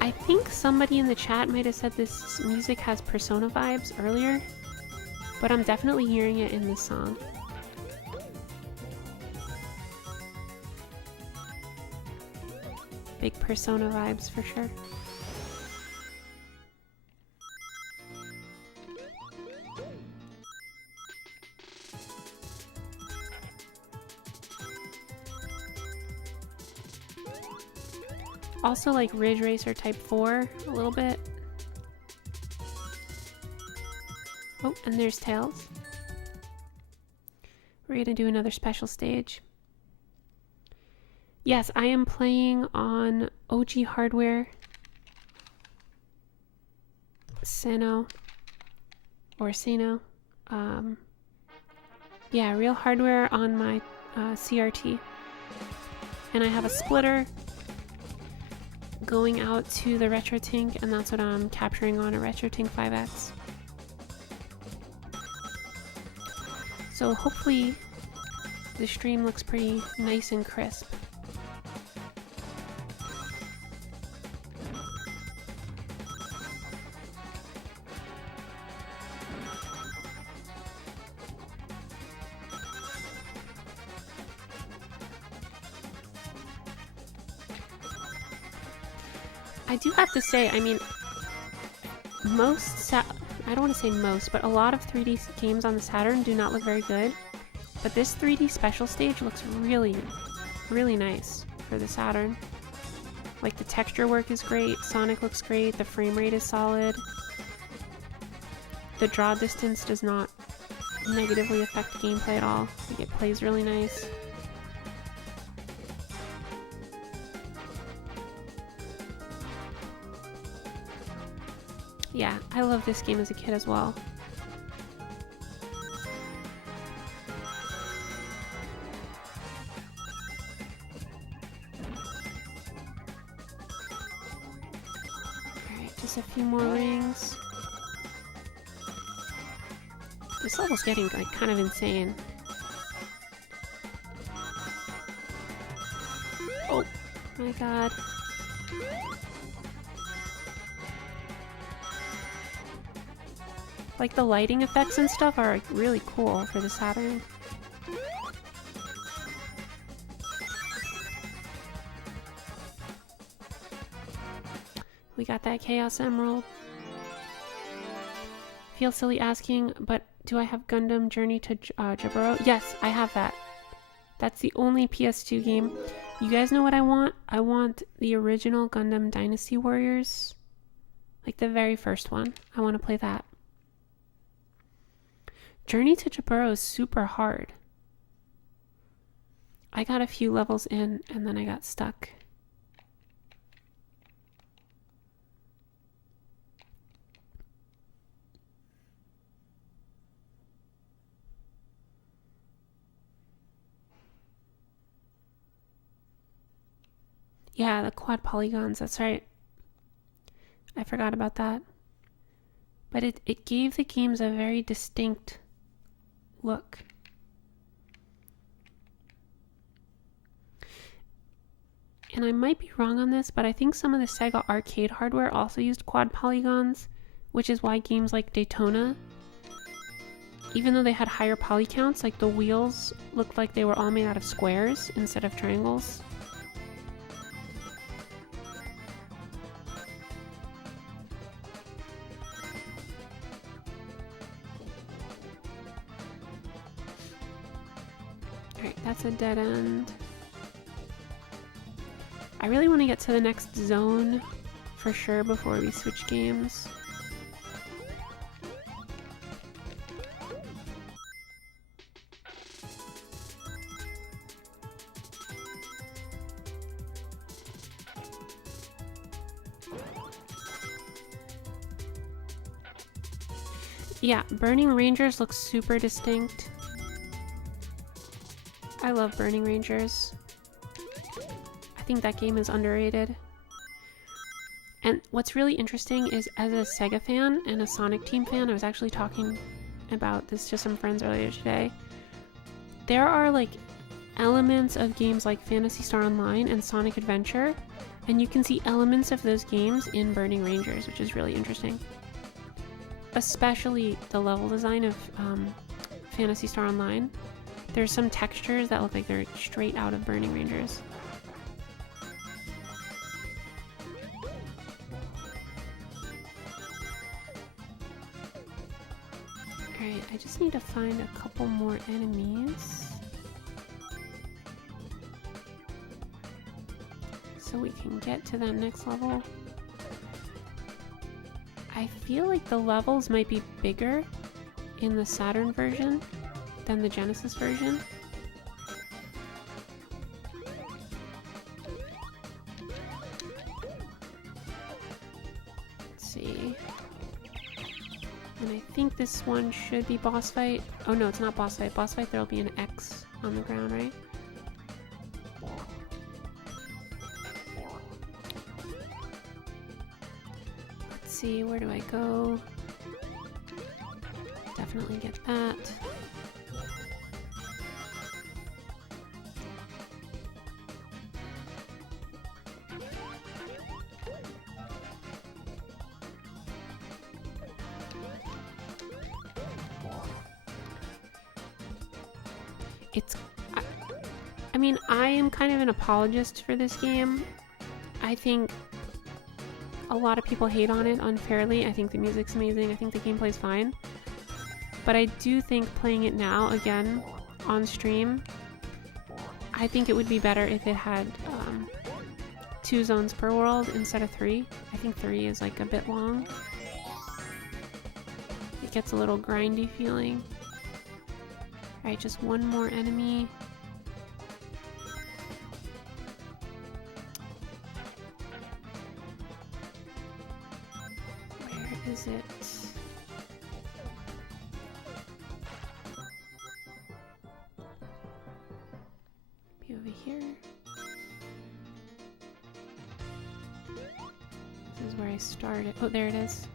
I think somebody in the chat might have said this music has Persona vibes earlier, but I'm definitely hearing it in this song. Big Persona vibes for sure. Also like Ridge Racer Type 4 a little bit. Oh, and there's Tails. We're gonna do another special stage. Yes, I am playing on OG hardware. Sino. Or Sino. Yeah, real hardware on my CRT. And I have a splitter going out to the RetroTink, and that's what I'm capturing on a RetroTink 5X. So hopefully the stream looks pretty nice and crisp. I do have to say, I mean, I don't want to say most, but a lot of 3D games on the Saturn do not look very good. But this 3D special stage looks really, really nice for the Saturn. Like, the texture work is great, Sonic looks great, the frame rate is solid. The draw distance does not negatively affect gameplay at all. Like, it plays really nice. Yeah, I love this game as a kid as well. Alright, just a few more rings. This level's getting like kind of insane. Oh my god. Like, the lighting effects and stuff are like really cool for the Saturn. We got that Chaos Emerald. Feel silly asking, but do I have Gundam Journey to Jaburo? Yes, I have that. That's the only PS2 game. You guys know what I want? I want the original Gundam Dynasty Warriors. Like, the very first one. I want to play that. Journey to Jaburo is super hard. I got a few levels in and then I got stuck. Yeah, the quad polygons, that's right. I forgot about that. But it gave the games a very distinct look. And I might be wrong on this, but I think some of the Sega arcade hardware also used quad polygons, which is why games like Daytona, even though they had higher poly counts, like the wheels looked like they were all made out of squares instead of triangles. Alright, that's a dead end. I really want to get to the next zone for sure before we switch games. Yeah, Burning Rangers looks super distinct. I love Burning Rangers. I think that game is underrated. And what's really interesting is, as a Sega fan and a Sonic Team fan, I was actually talking about this to some friends earlier today. There are like elements of games like Phantasy Star Online and Sonic Adventure, and you can see elements of those games in Burning Rangers, which is really interesting. Especially the level design of Phantasy Star Online. There's some textures that look like they're straight out of Burning Rangers. Alright, I just need to find a couple more enemies so we can get to that next level. I feel like the levels might be bigger in the Saturn version than the Genesis version. Let's see. And I think this one should be boss fight. Oh no, it's not boss fight. Boss fight, there'll be an X on the ground, right? Let's see, where do I go? Definitely get that. I mean, I am kind of an apologist for this game. I think a a lot of people hate on it unfairly. I think the music's amazing. I think the gameplay's fine. But I do think playing it now, again, on stream, I think it would be better if it had 2 zones per world instead of 3. I think 3 is like a bit long. It gets a little grindy feeling. Alright, just one more enemy. Where is it? Be over here. This is where I started. Oh, there it is.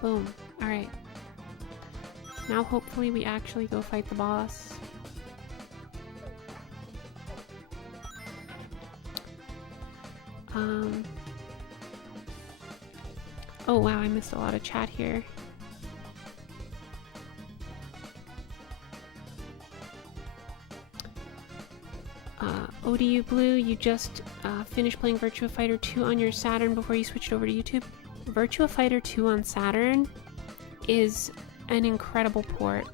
Boom. Alright. Now hopefully we actually go fight the boss. Oh wow, I missed a lot of chat here. ODU Blue, you just finished playing Virtua Fighter 2 on your Saturn before you switched over to YouTube. Virtua Fighter 2 on Saturn is an incredible port.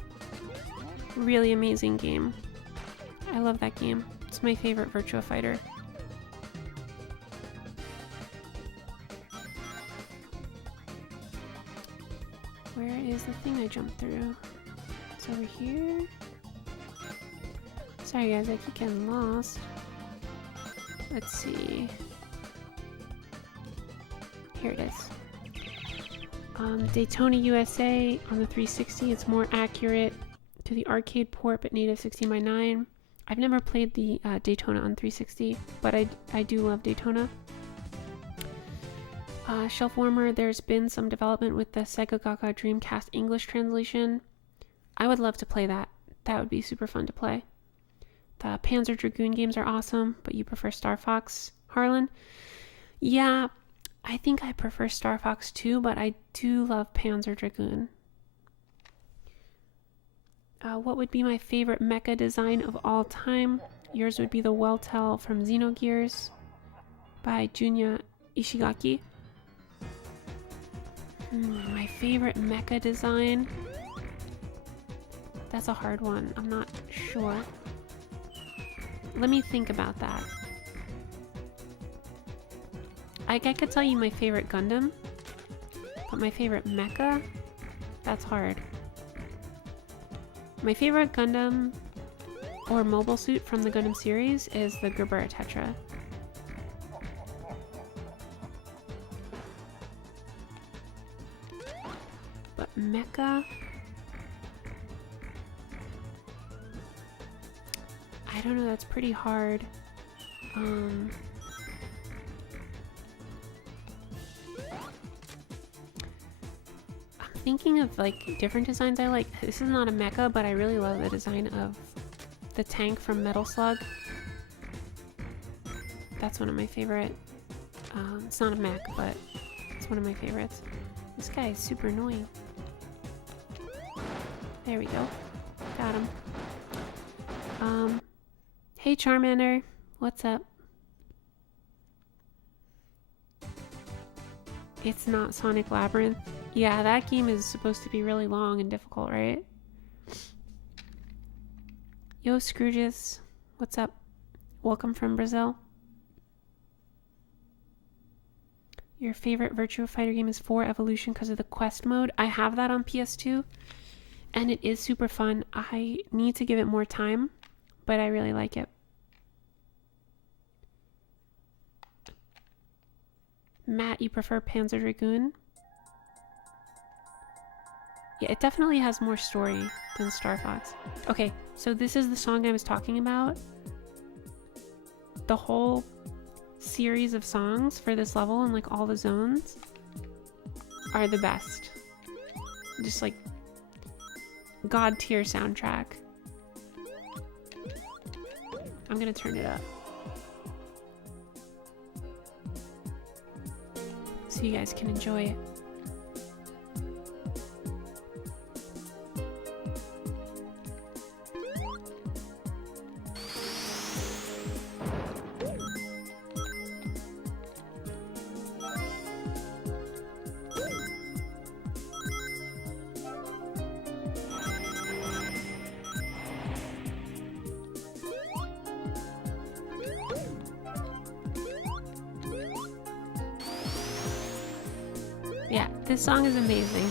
Really amazing game. I love that game. It's my favorite Virtua Fighter. Where is the thing I jumped through? It's over here. Sorry guys, I keep getting lost. Let's see. Here it is. Daytona USA on the 360. It's more accurate to the arcade port, but native 16:9. I've never played the Daytona on 360, but I do love Daytona. Shelf Warmer, there's been some development with the Sega Gaga Dreamcast English translation. I would love to play that. That would be super fun to play. The Panzer Dragoon games are awesome, but you prefer Star Fox, Harlan? Yeah, I think I prefer Star Fox too, but I do love Panzer Dragoon. What would be my favorite mecha design of all time? Yours would be the Weltel from Xenogears by Junya Ishigaki. My favorite mecha design? That's a hard one. I'm not sure. Let me think about that. I could tell you my favorite Gundam, but my favorite mecha? That's hard. My favorite Gundam or mobile suit from the Gundam series is the Gerbera Tetra. But mecha? I don't know, that's pretty hard. I'm thinking of like different designs I like. This is not a mecha, but I really love the design of the tank from Metal Slug. That's one of my favorite. It's not a mech, but it's one of my favorites. This guy is super annoying. There we go. Got him. Hey Charmander, what's up? It's not Sonic Labyrinth. Yeah, that game is supposed to be really long and difficult, right? Yo, Scrooges, what's up? Welcome from Brazil. Your favorite Virtua Fighter game is 4 Evolution because of the quest mode. I have that on PS2, and it is super fun. I need to give it more time, but I really like it. Matt, you prefer Panzer Dragoon? Yeah, it definitely has more story than Star Fox. Okay, so this is the song I was talking about. The whole series of songs for this level and like all the zones are the best. Just like God tier soundtrack. I'm gonna turn it up so you guys can enjoy it. Yeah, this song is amazing.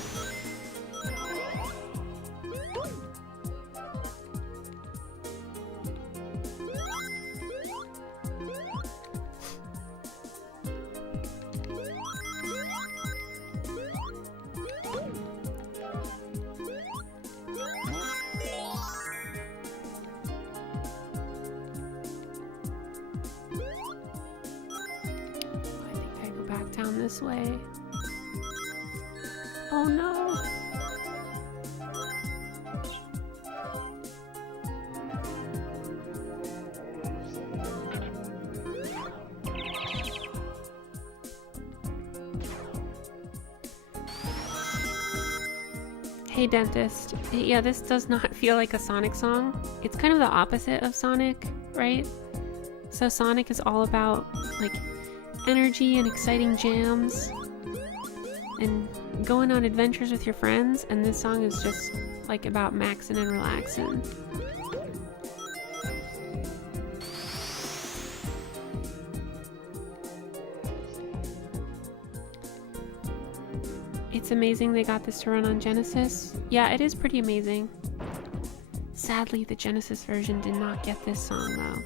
I think I go back down this way. Oh no! Hey Dentist. Yeah, this does not feel like a Sonic song. It's kind of the opposite of Sonic, right? So Sonic is all about like energy and exciting jams and going on adventures with your friends, and this song is just like about maxing and relaxing. It's amazing they got this to run on Genesis. Yeah, it is pretty amazing. Sadly, the Genesis version did not get this song though.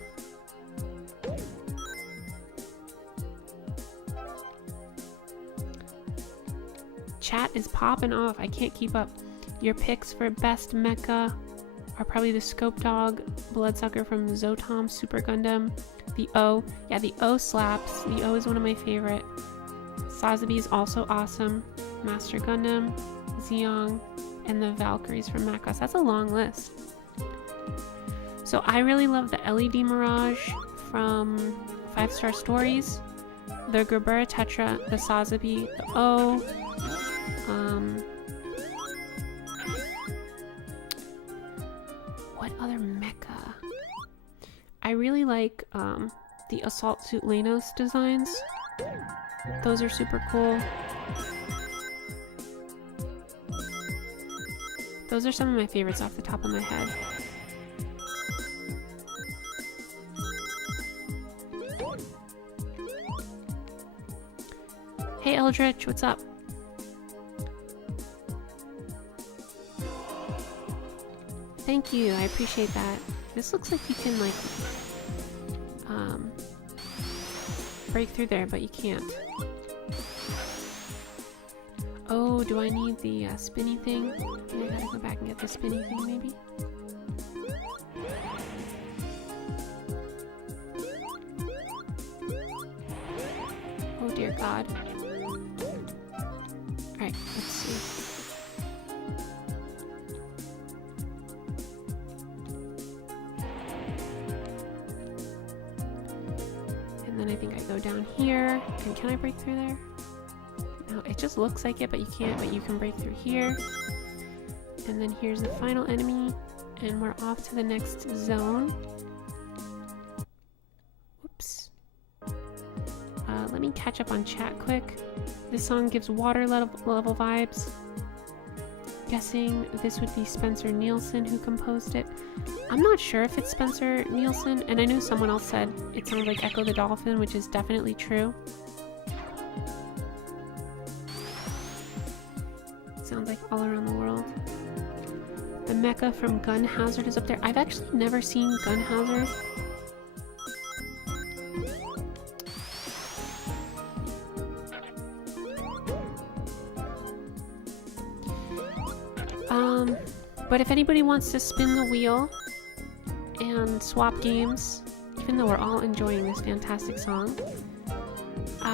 Chat is popping off. I can't keep up. Your picks for best mecha are probably the Scope Dog, Bloodsucker from Zotom, Super Gundam, the O. Yeah, the O slaps. The O is one of my favorite. Sazabi is also awesome. Master Gundam, Zeong, and the Valkyries from Macross. That's a long list. So I really love the LED Mirage from 5 Star Stories, the Gerbera Tetra, the Sazabi, the O. What other mecha? I really like the Assault Suit Lanos designs. Those are super cool. Those are some of my favorites off the top of my head. Hey Eldritch, what's up? Thank you, I appreciate that. This looks like you can like break through there, but you can't. Oh, do I need the spinny thing? I think I gotta go back and get the spinny thing, maybe? Oh dear God. Alright, let's see. And then I think I go down here. And can I break through there? No, it just looks like it, but you can't, but you can break through here. And then here's the final enemy, and we're off to the next zone. Whoops. Let me catch up on chat quick. This song gives water level vibes. Guessing this would be Spencer Nielsen who composed it. I'm not sure if it's Spencer Nielsen, and I know someone else said it sounded like Echo the Dolphin, which is definitely true. Sounds like all around the world. The mecha from Gun Hazard is up there. I've actually never seen Gun Hazard. But if anybody wants to spin the wheel and swap games, even though we're all enjoying this fantastic song,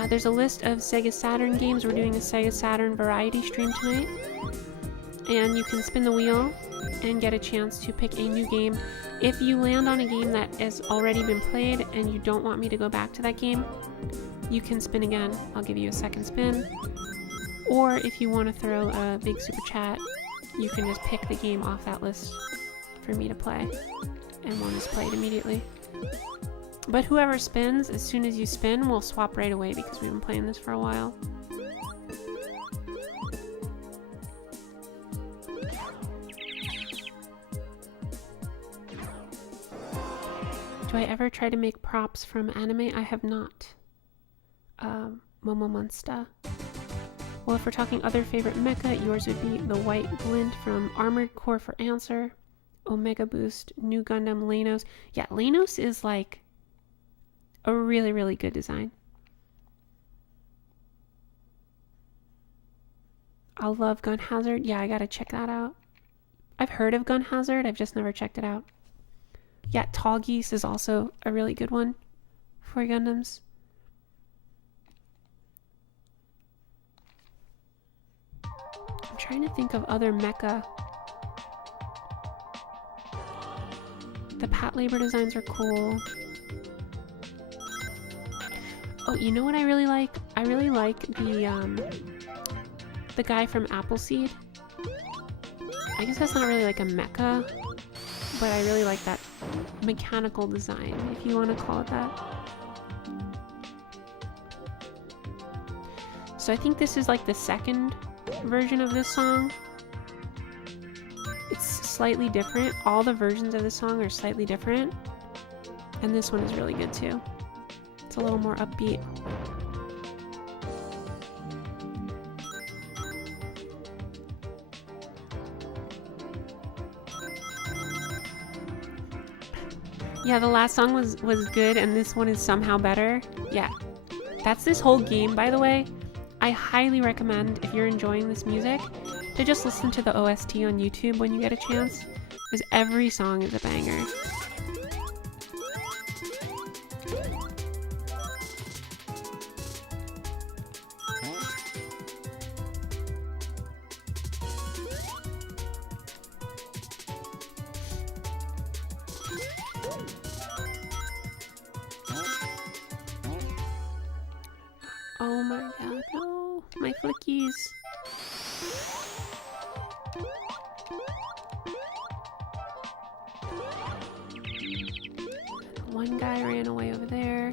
there's a list of Sega Saturn games. We're doing a Sega Saturn variety stream tonight. And you can spin the wheel and get a chance to pick a new game. If you land on a game that has already been played and you don't want me to go back to that game, you can spin again. I'll give you a second spin. Or if you want to throw a big super chat, you can just pick the game off that list for me to play. And one is played immediately. But whoever spins, as soon as you spin, we'll swap right away because we've been playing this for a while. Do I ever try to make props from anime? I have not. Momo Monsta. Well, if we're talking other favorite mecha, yours would be the White Glint from Armored Core for Answer, Omega Boost, New Gundam, Lanos. Yeah, Lanos is like a really, really good design. I love Gun Hazard. Yeah, I gotta check that out. I've heard of Gun Hazard, I've just never checked it out. Yeah, Tall Geese is also a really good one for Gundams. I'm trying to think of other mecha. The Pat Labor designs are cool. Oh, you know what I really like? I really like the guy from Appleseed. I guess that's not really like a mecha, but I really like that mechanical design, if you want to call it that. So I think this is like the second version of this song. It's slightly different. All the versions of the song are slightly different. And this one is really good too. It's a little more upbeat. Yeah, the last song was good, and this one is somehow better. Yeah, that's this whole game, by the way. I highly recommend, if you're enjoying this music, to just listen to the OST on YouTube when you get a chance, because every song is a banger. Oh my god, no! My flickies! One guy ran away over there.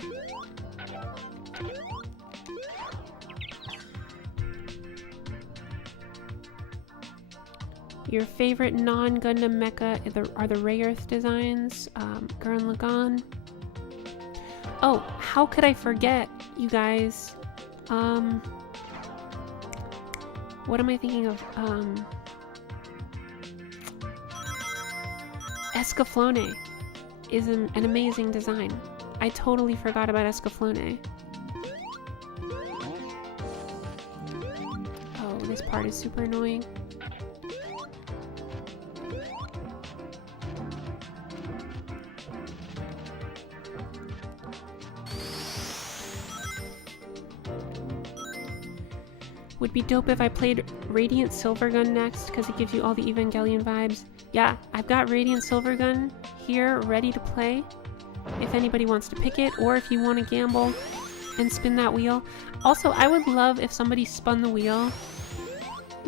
Your favorite non-Gundam mecha are the Ray Earth designs, Gurren Lagann. Oh, how could I forget, you guys? What am I thinking of? Escaflowne is an amazing design. I totally forgot about Escaflowne. Oh, this part is super annoying. Would be dope if I played Radiant Silvergun next, because it gives you all the Evangelion vibes. Yeah, I've got Radiant Silvergun here ready to play if anybody wants to pick it, or if you want to gamble and spin that wheel. Also, I would love if somebody spun the wheel,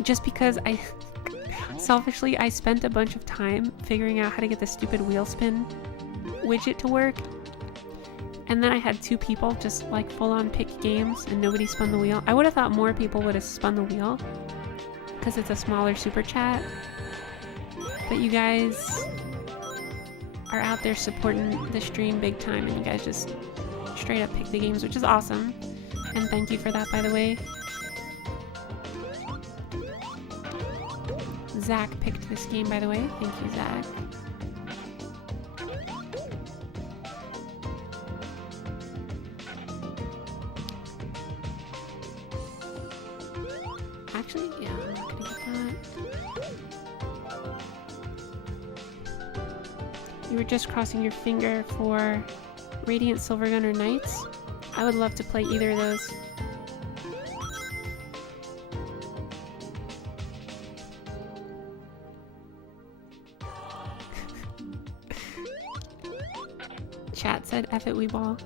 just because selfishly I spent a bunch of time figuring out how to get the stupid wheel spin widget to work. And then I had two people just like full on pick games and nobody spun the wheel. I would have thought more people would have spun the wheel because it's a smaller super chat. But you guys are out there supporting the stream big time, and you guys just straight up pick the games, which is awesome. And thank you for that, by the way. Zach picked this game, by the way. Thank you, Zach. Actually, yeah, I'm not gonna get that. You were just crossing your finger for Radiant Silvergun or Knights. I would love to play either of those. Chat said, F it, we ball.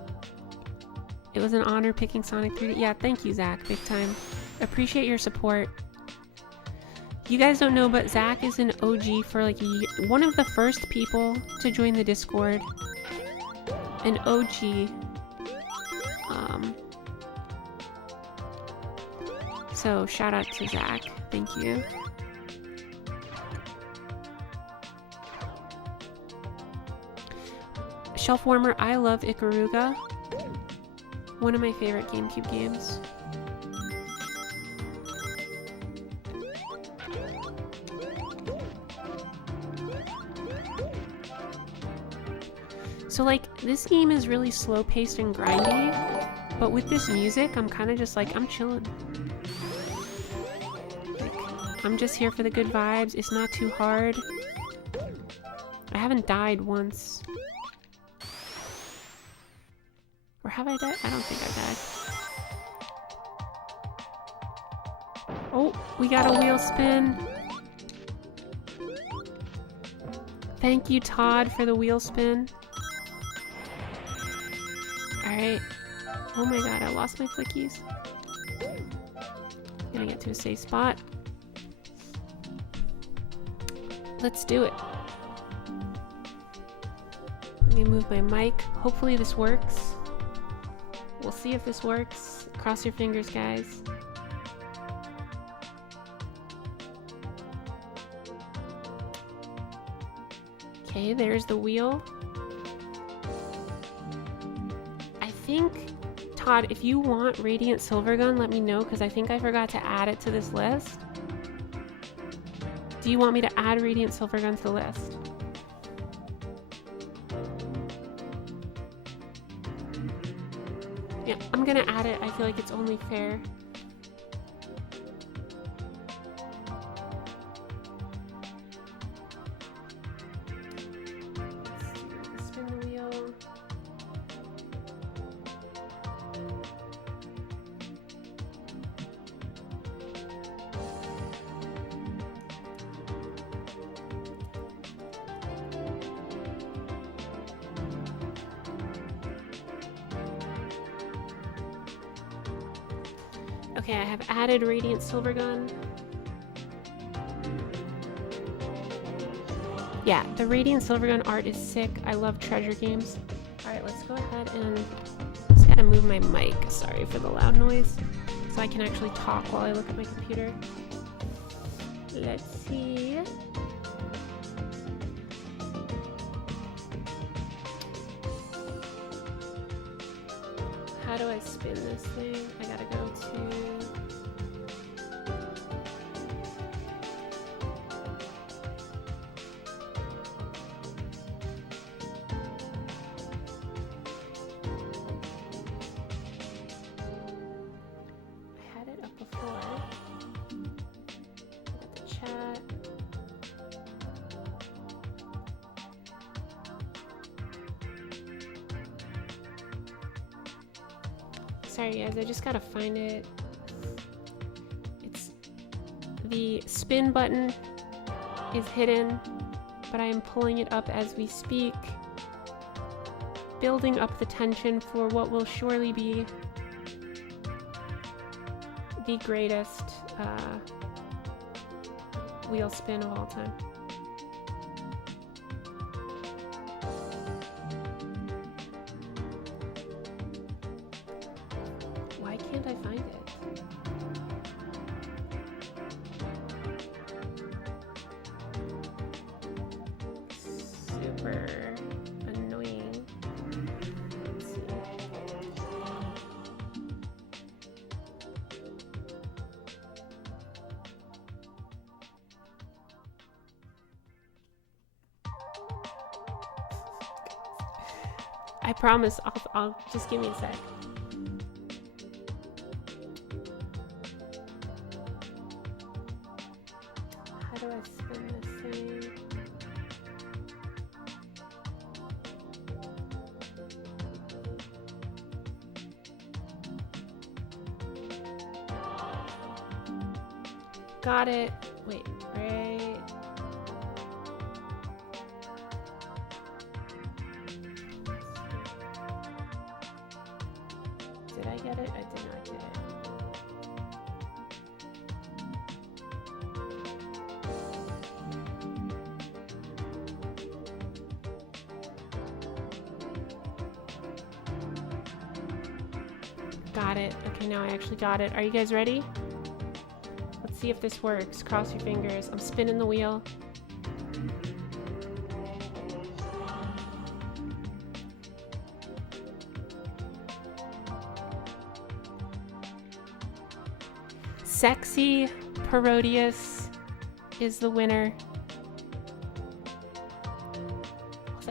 It was an honor picking Sonic 3D. Yeah, thank you, Zach, big time. Appreciate your support. You guys don't know, but Zach is an OG for like one of the first people to join the Discord. An OG. So shout out to Zach. Thank you. Shelf Warmer, I love Ikaruga. One of my favorite GameCube games. So like, this game is really slow-paced and grindy, but with this music, I'm kind of just like, I'm chilling. Like, I'm just here for the good vibes. It's not too hard. I haven't died once. Or have I died? I don't think I died. Oh, we got a wheel spin. Thank you, Todd, for the wheel spin. Alright. Oh my god, I lost my flickies. Gonna get to a safe spot. Let's do it. Let me move my mic. Hopefully this works. We'll see if this works. Cross your fingers, guys. Okay, there's the wheel. I think, Todd, if you want Radiant Silvergun, let me know, because I think I forgot to add it to this list. Do you want me to add Radiant Silvergun to the list? Yeah, I'm gonna add it. I feel like it's only fair. Spin the wheel. Okay, I have added Radiant Silvergun. Yeah, the Radiant Silvergun art is sick. I love treasure games. Alright, let's go ahead and... just gotta move my mic. Sorry for the loud noise. So I can actually talk while I look at my computer. Let's see... how do I spin this thing? I gotta go to... I had it up before. Look at the chat. Sorry guys, I just gotta find it. It's the spin button is hidden, but I am pulling it up as we speak, building up the tension for what will surely be the greatest wheel spin of all time. Why can't I find it? Super annoying. Let's see. I promise, I'll just give me a sec. How do I spin this thing? Got it. Wait, right. Did I get it? I did not get it. Got it. Okay, now I actually got it. Are you guys ready? Let's see if this works. Cross your fingers. I'm spinning the wheel. Sexy Parodius is the winner.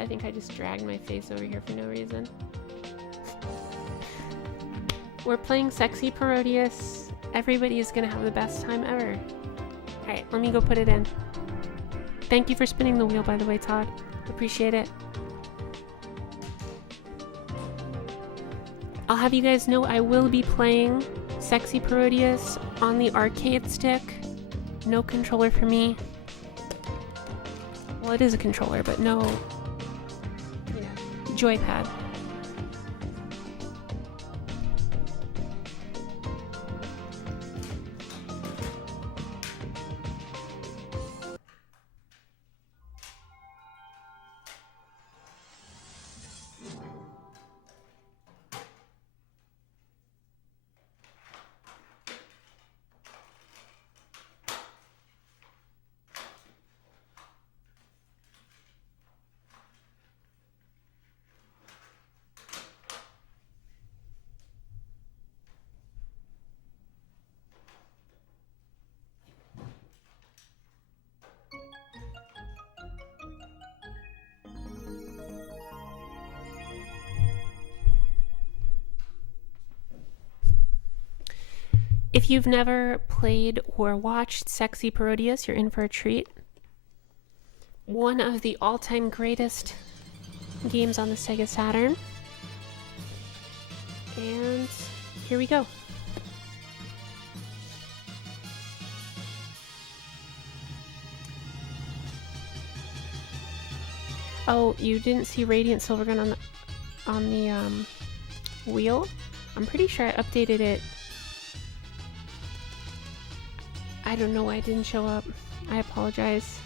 I think I just dragged my face over here for no reason. We're playing Sexy Parodius. Everybody is gonna have the best time ever. Alright, let me go put it in. Thank you for spinning the wheel, by the way, Todd. Appreciate it. I'll have you guys know I will be playing Sexy Parodius on the arcade stick. No controller for me. Well, it is a controller, but no, you know, joypad. If you've never played or watched Sexy Parodius, you're in for a treat. One of the all-time greatest games on the Sega Saturn. And here we go. Oh, you didn't see Radiant Silvergun on the wheel? I'm pretty sure I updated it. I don't know why it didn't show up. I apologize.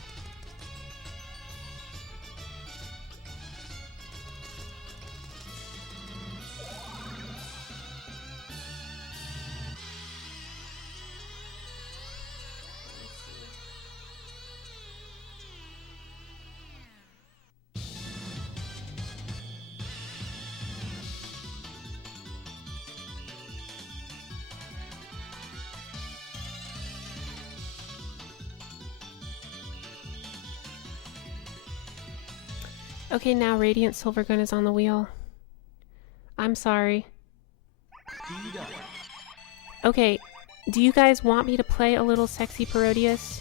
Okay, now Radiant Silvergun is on the wheel. I'm sorry. Okay, do you guys want me to play a little Sexy Parodius?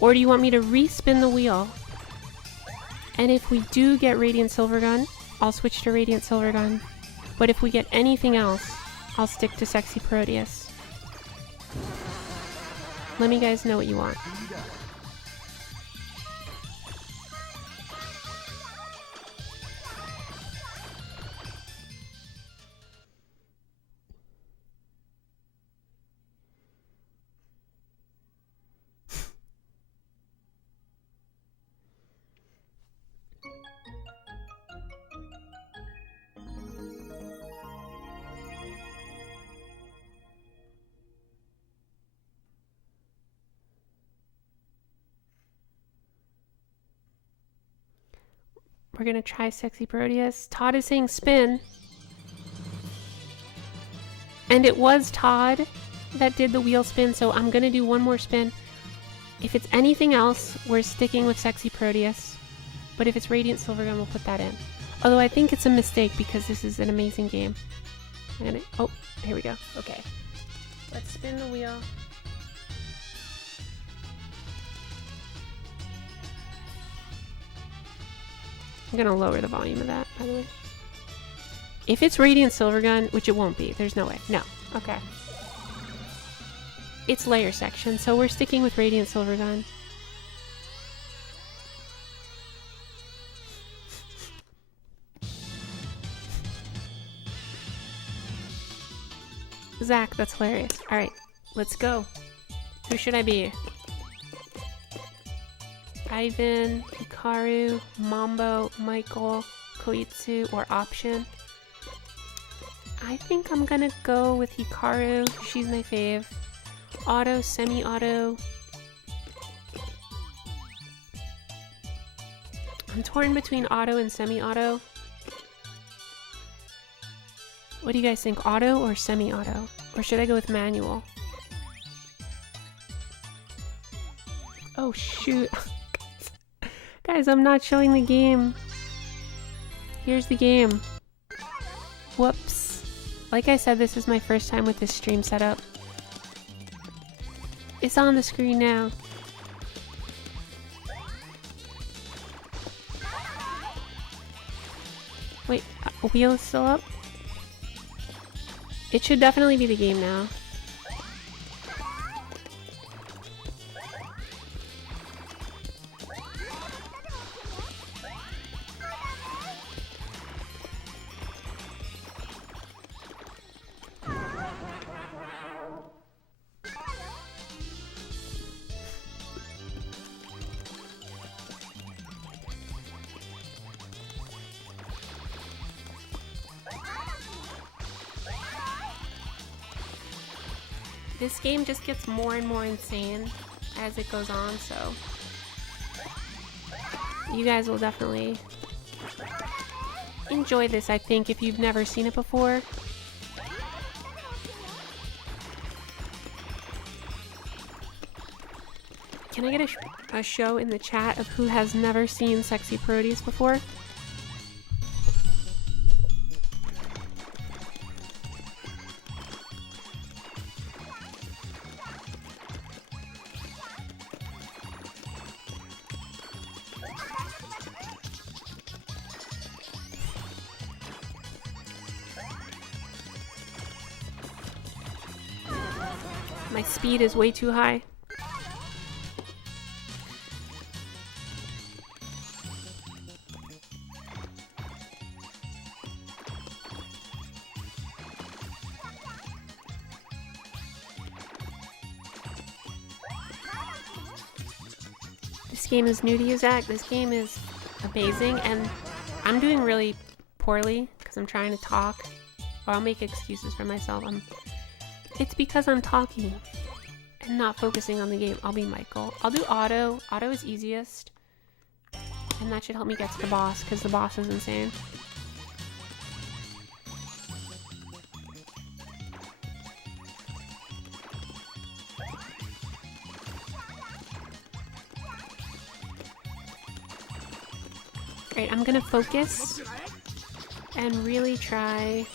Or do you want me to respin the wheel? And if we do get Radiant Silvergun, I'll switch to Radiant Silvergun. But if we get anything else, I'll stick to Sexy Parodius. Let me guys know what you want. We're gonna try Sexy Parodius. Todd is saying spin. And it was Todd that did the wheel spin, so I'm gonna do one more spin. If it's anything else, we're sticking with Sexy Parodius. But if it's Radiant Silvergun, we'll put that in. Although I think it's a mistake because this is an amazing game. Oh, here we go. Okay. Let's spin the wheel. I'm gonna lower the volume of that, by the way. If it's Radiant Silvergun, which it won't be, there's no way. No. Okay. It's layer section, so we're sticking with Radiant Silvergun. Zach, that's hilarious. Alright, let's go. Who should I be? Ivan, Hikaru, Mambo, Michael, Koitsu, or Option. I think I'm gonna go with Hikaru. She's my fave. Auto, semi-auto. I'm torn between auto and semi-auto. What do you guys think? Auto or semi-auto? Or should I go with manual? Oh shoot. Guys, Guys, I'm not showing the game. Here's the game. Whoops. Like I said, this is my first time with this stream setup. It's on the screen now. Wait, a wheel is still up? It should definitely be the game now. This game just gets more and more insane as it goes on, so you guys will definitely enjoy this, I think, if you've never seen it before. Can I get a show in the chat of who has never seen Sexy Parodius before? My speed is way too high. This game is new to you, Zach. This game is amazing, and I'm doing really poorly because I'm trying to talk. Or I'll make excuses for myself. It's because I'm talking and not focusing on the game. I'll be Michael. I'll do auto. Auto is easiest. And that should help me get to the boss, because the boss is insane. Great, I'm gonna focus and really try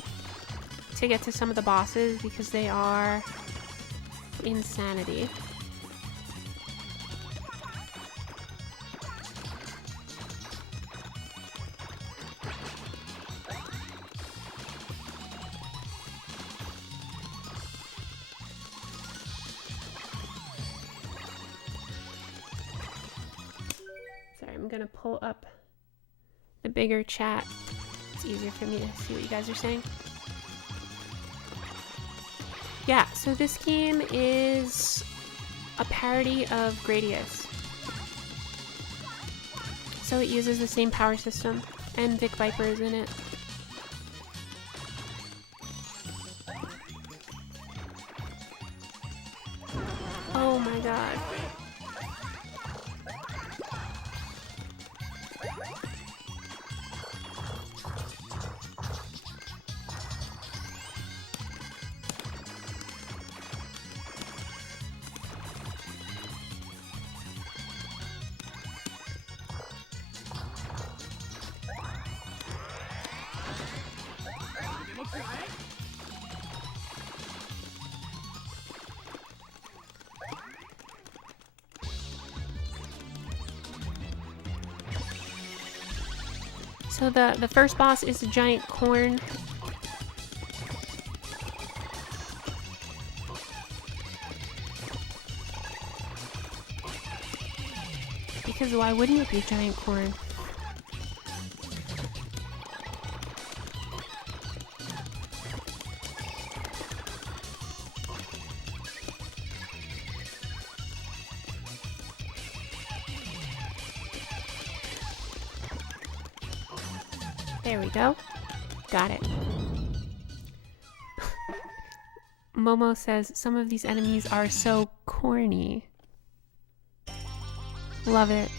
to get to some of the bosses because they are insanity. Sorry, I'm gonna pull up the bigger chat. It's easier for me to see what you guys are saying. Yeah, so this game is a parody of Gradius. So it uses the same power system, and Vic Viper is in it. Oh my god. So the first boss is a giant corn. Because why wouldn't it be a giant corn? There we go. Got it. Momo says, some of these enemies are so corny. Love it.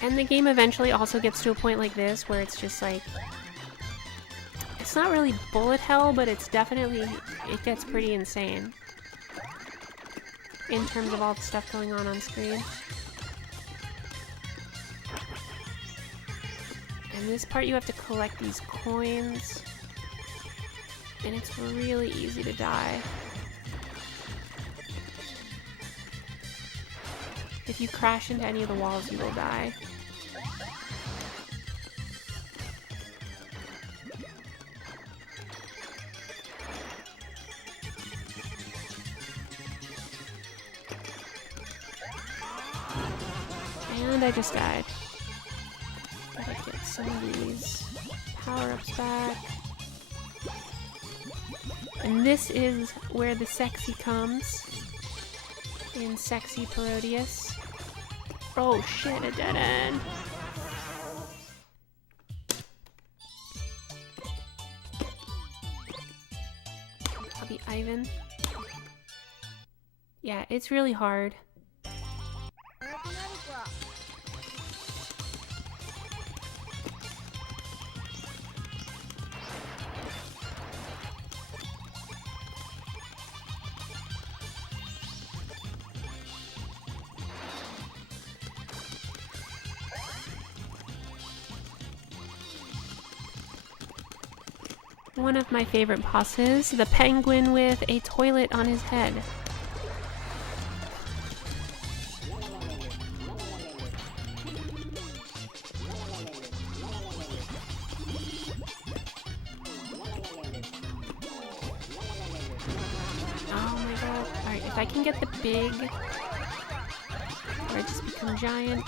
And the game eventually also gets to a point like this where it's just like, it's not really bullet hell, but it's definitely, it gets pretty insane in terms of all the stuff going on screen. And this part you have to collect these coins, and it's really easy to die. If you crash into any of the walls, you will die. And I just died. Gotta get some of these power-ups back. And this is where the sexy comes. In Sexy Parodius. Oh shit, a dead end. I'll be Ivan. Yeah, it's really hard. One of my favorite bosses, the penguin with a toilet on his head. Oh my god. Alright, if I can get the big, or I just become giant.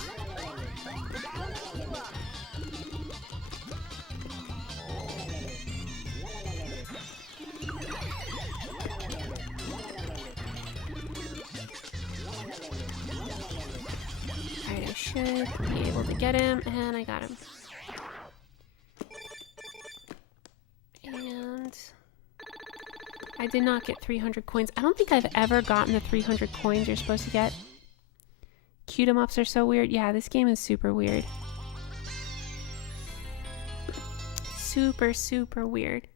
Should be able to get him, and I got him. And I did not get 300 coins. I don't think I've ever gotten the 300 coins you're supposed to get. Cute 'em ups are so weird. Yeah, this game is super weird. Super, super weird.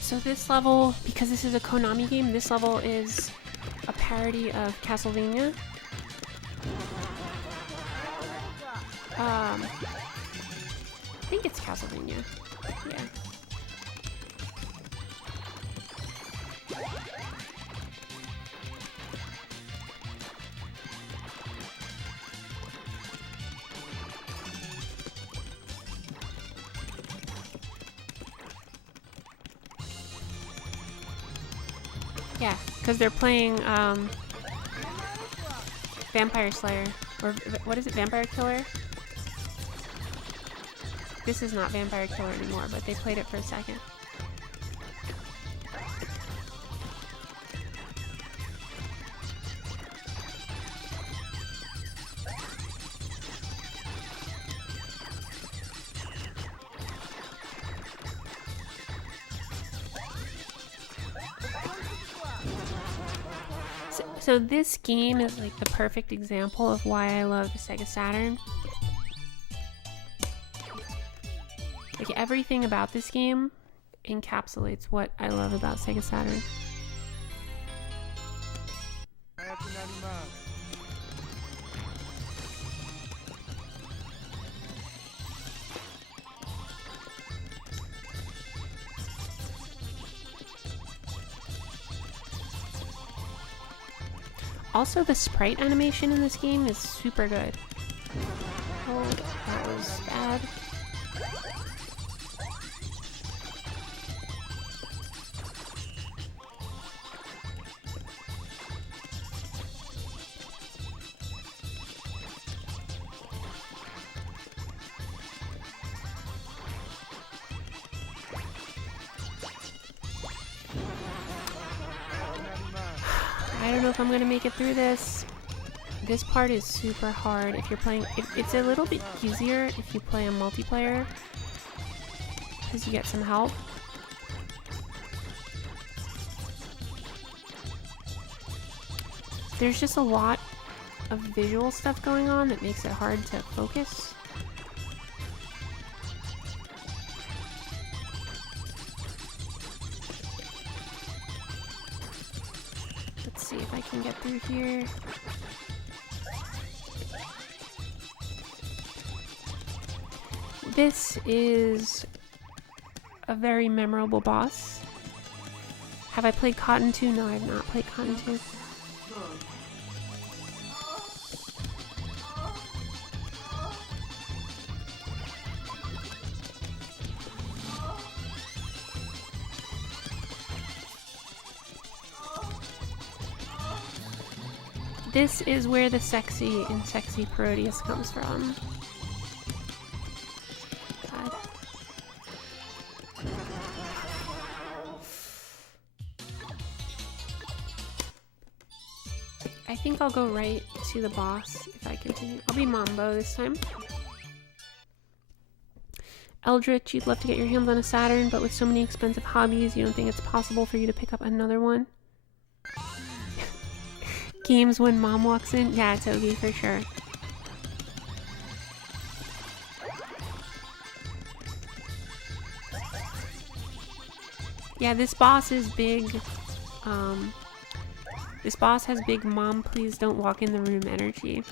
So this level, because this is a Konami game, this level is a parody of Castlevania. I think it's Castlevania. Yeah. Yeah, because they're playing Vampire Slayer, or what is it, Vampire Killer? This is not Vampire Killer anymore, but they played it for a second. So this game is like the perfect example of why I love the Sega Saturn. Like everything about this game encapsulates what I love about Sega Saturn. Also, the sprite animation in this game is super good. Oh, that was bad. I don't know if I'm gonna make it through this. This part is super hard if you're playing. It's a little bit easier if you play a multiplayer, because you get some help. There's just a lot of visual stuff going on that makes it hard to focus. Let's see if I can get through here. This is a very memorable boss. Have I played Cotton 2? No, I have not played Cotton 2. This is where the sexy and sexy Parodius comes from. God. I think I'll go right to the boss if I continue. I'll be Mambo this time. Eldritch, you'd love to get your hands on a Saturn, but with so many expensive hobbies, you don't think it's possible for you to pick up another one? Games when mom walks in? Yeah, Togi, for sure. Yeah, this boss is big. This boss has big mom please don't walk in the room energy.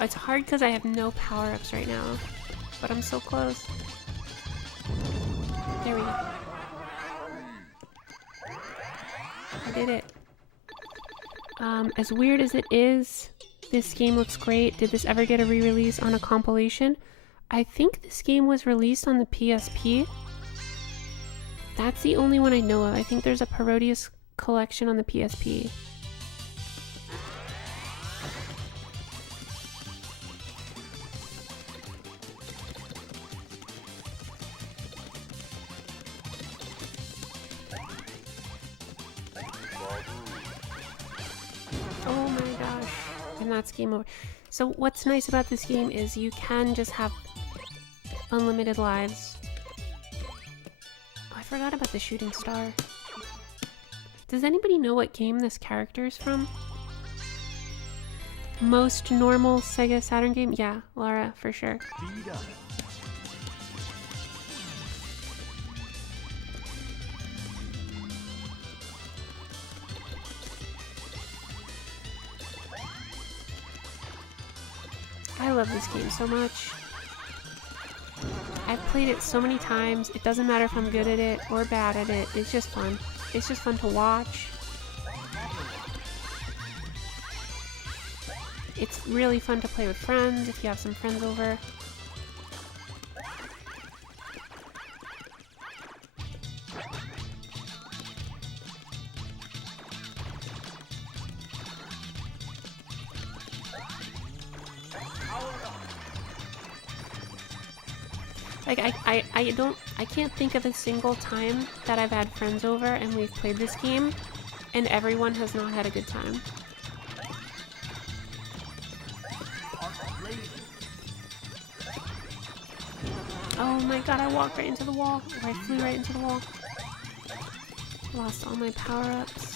It's hard because I have no power-ups right now, but I'm so close. There we go. I did it. As weird as it is, this game looks great. Did this ever get a re-release on a compilation? I think this game was released on the PSP. That's the only one I know of. I think there's a Parodius collection on the PSP. Oh my gosh. And that's game over. So what's nice about this game is you can just have unlimited lives. Oh, I forgot about the shooting star. Does anybody know what game this character is from? Most normal Sega Saturn game? Yeah, Lara, for sure. I love this game so much. I've played it so many times. It doesn't matter if I'm good at it or bad at it. It's just fun. It's just fun to watch. It's really fun to play with friends if you have some friends over. Like, I can't think of a single time that I've had friends over and we've played this game and everyone has not had a good time. Oh my god, I walked right into the wall. Or I flew right into the wall. Lost all my power-ups.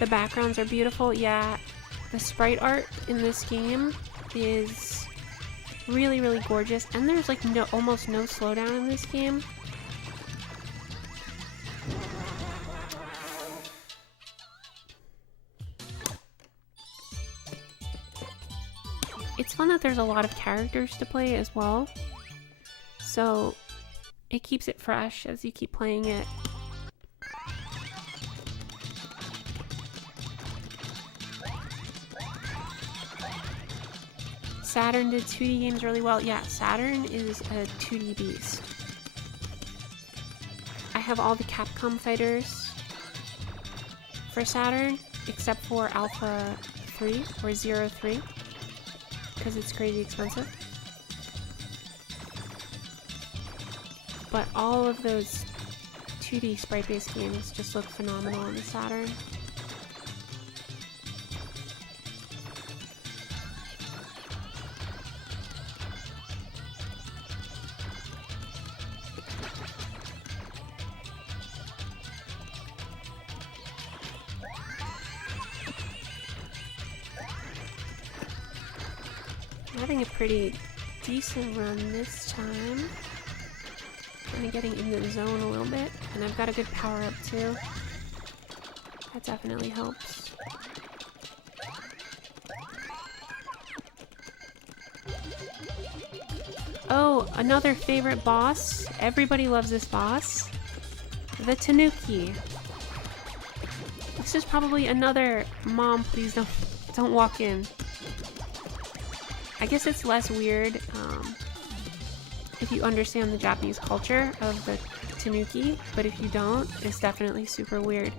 The backgrounds are beautiful. Yeah, the sprite art in this game is really, really gorgeous. And there's like almost no slowdown in this game. It's fun that there's a lot of characters to play as well. So it keeps it fresh as you keep playing it. Saturn did 2D games really well. Yeah, Saturn is a 2D beast. I have all the Capcom fighters for Saturn, except for Alpha 3 or 03, because it's crazy expensive. But all of those 2D sprite-based games just look phenomenal on the Saturn. Having a pretty decent run this time. Kind of getting into the zone a little bit, and I've got a good power up too. That definitely helps. Oh, another favorite boss. Everybody loves this boss. The Tanuki. This is probably another mom, please don't walk in. I guess it's less weird if you understand the Japanese culture of the Tanuki, but if you don't, it's definitely super weird.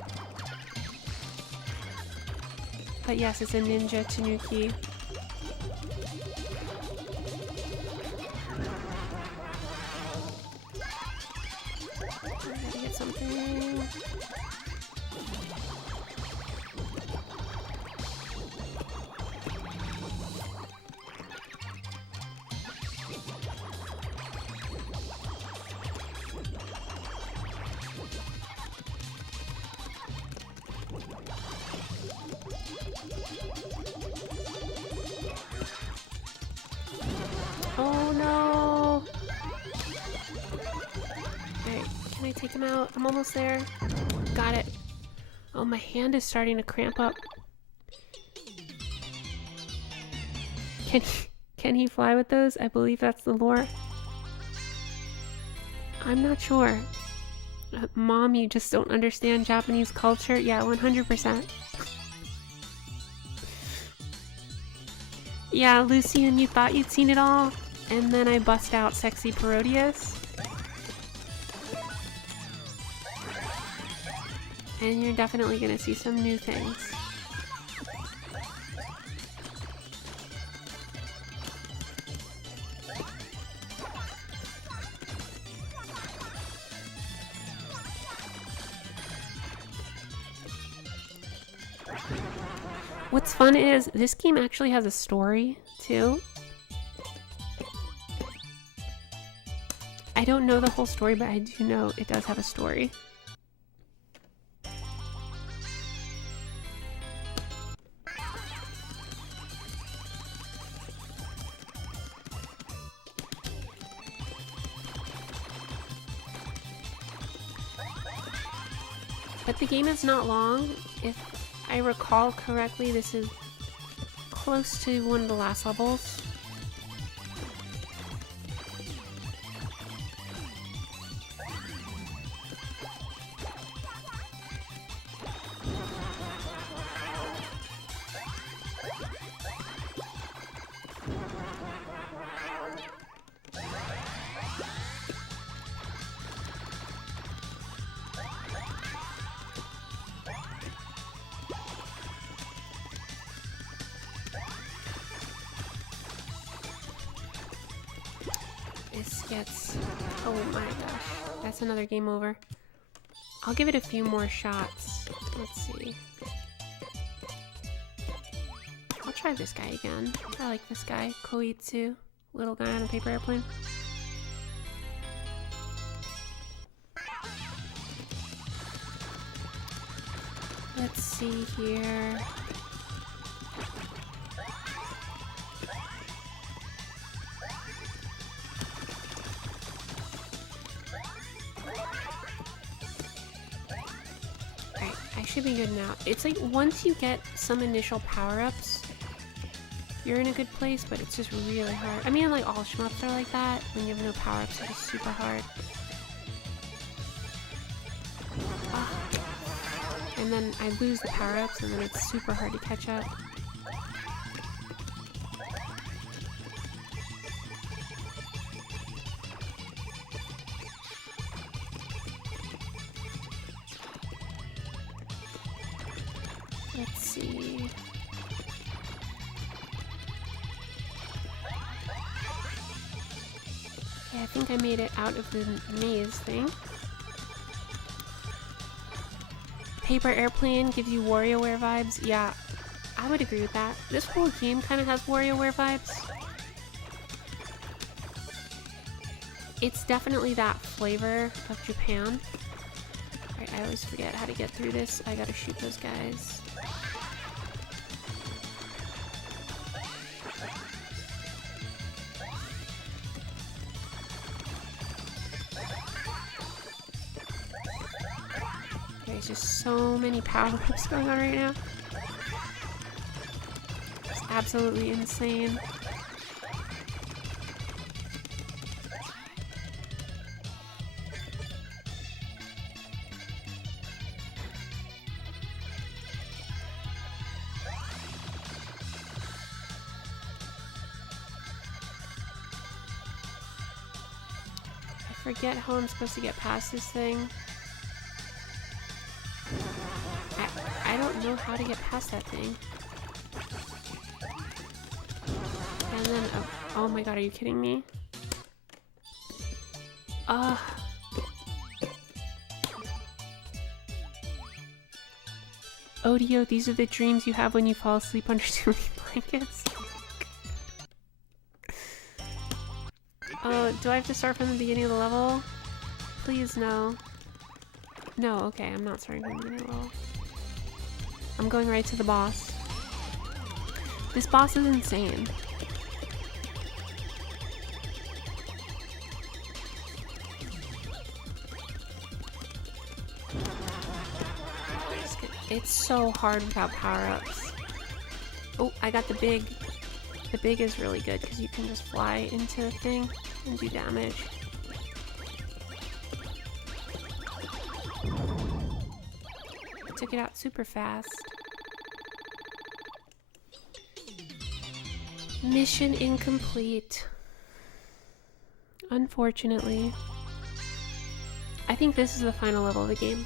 But yes, it's a ninja Tanuki. I gotta get something. Oh no! Alright, can I take him out? I'm almost there. Got it. Oh, my hand is starting to cramp up. Can he fly with those? I believe that's the lore. I'm not sure. Mom, you just don't understand Japanese culture? Yeah, 100%. Yeah, Lucian, you thought you'd seen it all? And then I bust out sexy Parodius. And you're definitely gonna see some new things. What's fun is this game actually has a story too. I don't know the whole story, but I do know it does have a story. But the game is not long. If I recall correctly, this is close to one of the last levels. This gets... oh my gosh. That's another game over. I'll give it a few more shots. Let's see. I'll try this guy again. I like this guy. Koitsu. Little guy on a paper airplane. Let's see here. Alright, I should be good now. It's like once you get some initial power-ups, you're in a good place, but it's just really hard. I mean, like all shmups are like that. When you have no power-ups, it's just super hard. Ah. And then I lose the power-ups, and then it's super hard to catch up. Let's see. Okay, I think I made it out of the maze thing. Paper Airplane gives you WarioWare vibes. Yeah, I would agree with that. This whole game kind of has WarioWare vibes. It's definitely that flavor of Japan. Alright, I always forget how to get through this. I gotta shoot those guys. There's just so many power-ups going on right now. It's absolutely insane. I forget how I'm supposed to get past this thing. I don't know how to get past that thing. And then, oh my god, are you kidding me? Odio, these are the dreams you have when you fall asleep under too many blankets. Oh, do I have to start from the beginning of the level? Please, no. No, okay, I'm not starting from the beginning of the level. I'm going right to the boss. This boss is insane. It's so hard without power-ups. Oh, I got the big. The big is really good because you can just fly into the thing and do damage. Took it out super fast. Mission incomplete. Unfortunately. I think this is the final level of the game.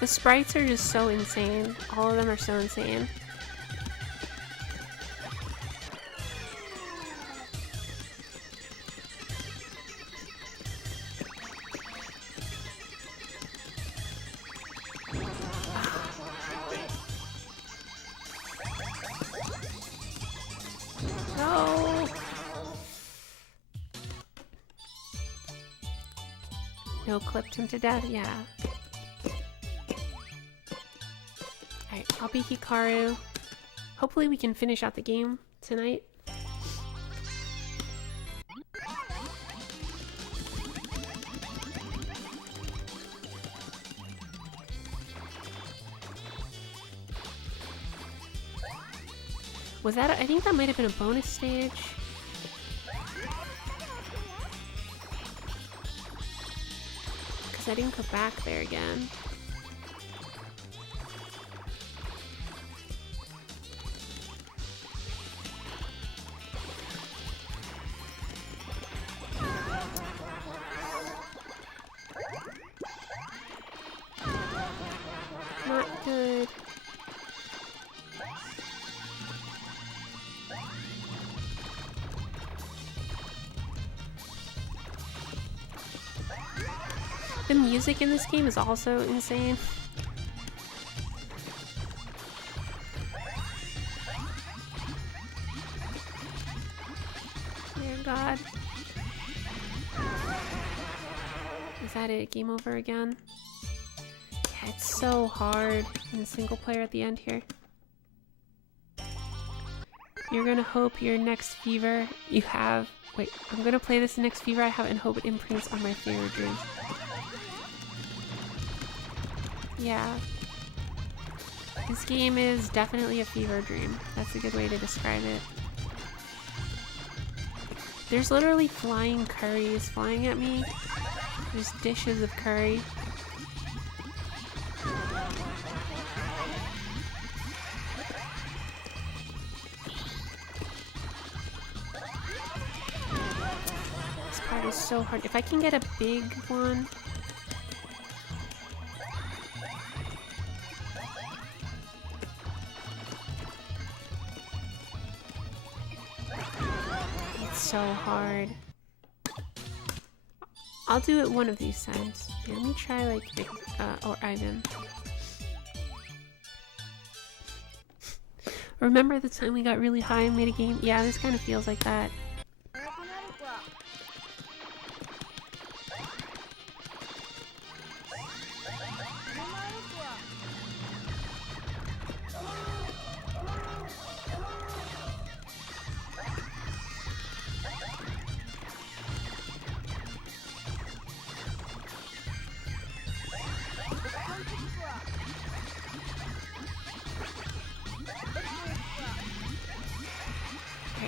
The sprites are just so insane. All of them are so insane. No! No, clipped him to death, yeah. Alright, I'll be Hikaru. Hopefully we can finish out the game tonight. Was that I think that might have been a bonus stage. Because I didn't go back there again. Not good. The music in this game is also insane. Dear God. Is that it? Game over again? Yeah, it's so hard in single player at the end here. You're gonna hope your next fever you have... Wait, I'm gonna play this next fever I have and hope it imprints on my favorite dreams. Yeah. This game is definitely a fever dream. That's a good way to describe it. There's literally flying curries flying at me. There's dishes of curry. This part is so hard. If I can get a big one... It's so hard. I'll do it one of these times. Here, let me try like or Ivan. Remember the time we got really high and made a game? Yeah, this kind of feels like that.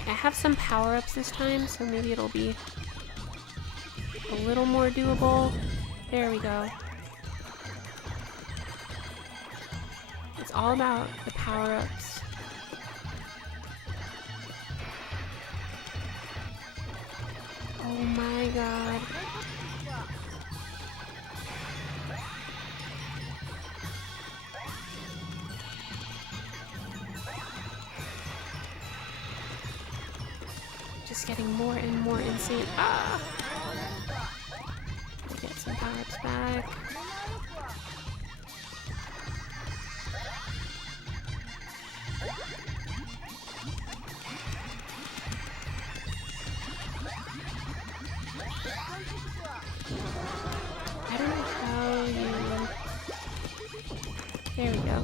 I have some power-ups this time, so maybe it'll be a little more doable. There we go. It's all about the power-ups. Oh my god. Just getting more and more insane. Ah! Get some power-ups back. I don't know how you... There we go.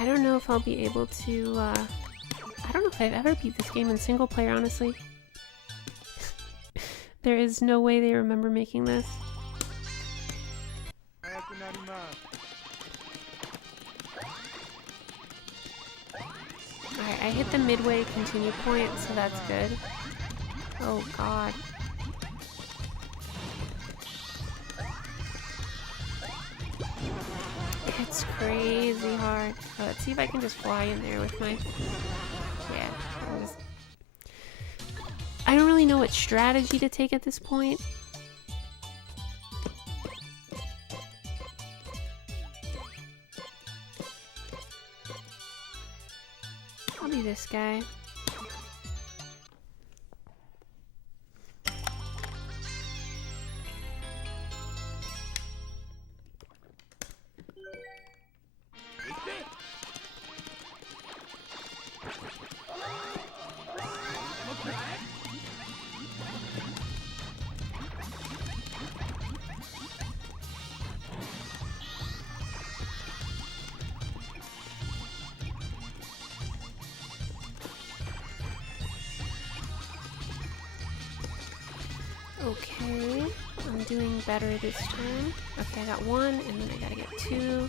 I don't know if I'll be able to, I don't know if I've ever beat this game in single player, honestly. There is no way they remember making this. Alright, I hit the midway continue point, so that's good. Oh god. It's crazy hard. Oh, let's see if I can just fly in there with my... Yeah. I don't really know what strategy to take at this point. I'll be this guy. Okay, I'm doing better this time. Okay, I got one, and then I gotta get two.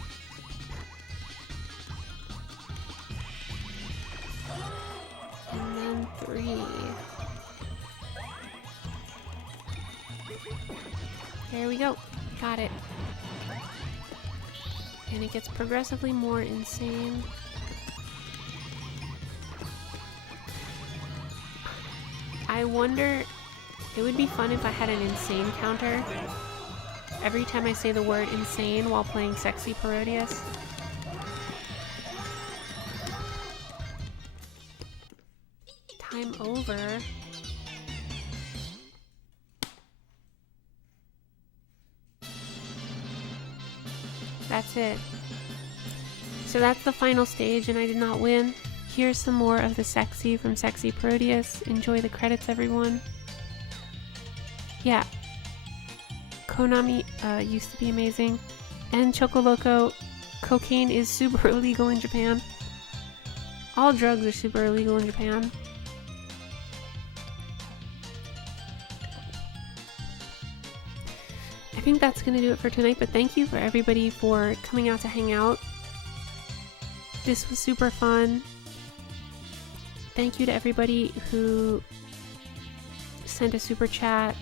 And then three. There we go. Got it. And it gets progressively more insane. I wonder... It would be fun if I had an insane counter every time I say the word insane while playing Sexy Parodius. Time over. That's it. So that's the final stage, and I did not win. Here's some more of the Sexy from Sexy Parodius. Enjoy the credits, everyone. Yeah. Konami used to be amazing. And Choco Loco, cocaine is super illegal in Japan. All drugs are super illegal in Japan. I think that's going to do it for tonight, but thank you for everybody for coming out to hang out. This was super fun. Thank you to everybody who sent a super chat.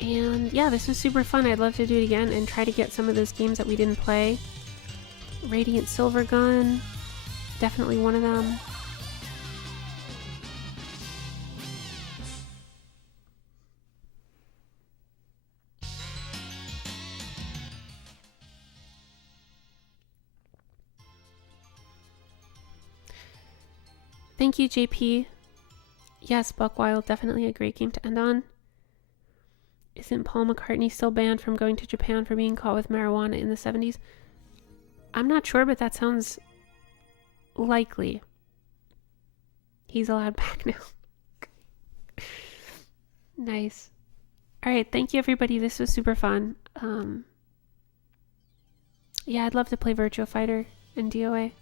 And yeah, this was super fun. I'd love to do it again and try to get some of those games that we didn't play. Radiant Silver Gun, definitely one of them. Thank you, JP. Yes, Buckwild, definitely a great game to end on. Isn't Paul McCartney still banned from going to Japan for being caught with marijuana in the 70s? I'm not sure, but that sounds likely. He's allowed back now. Nice. Alright, thank you everybody. This was super fun. Yeah, I'd love to play Virtua Fighter and DOA.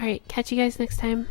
Alright, catch you guys next time.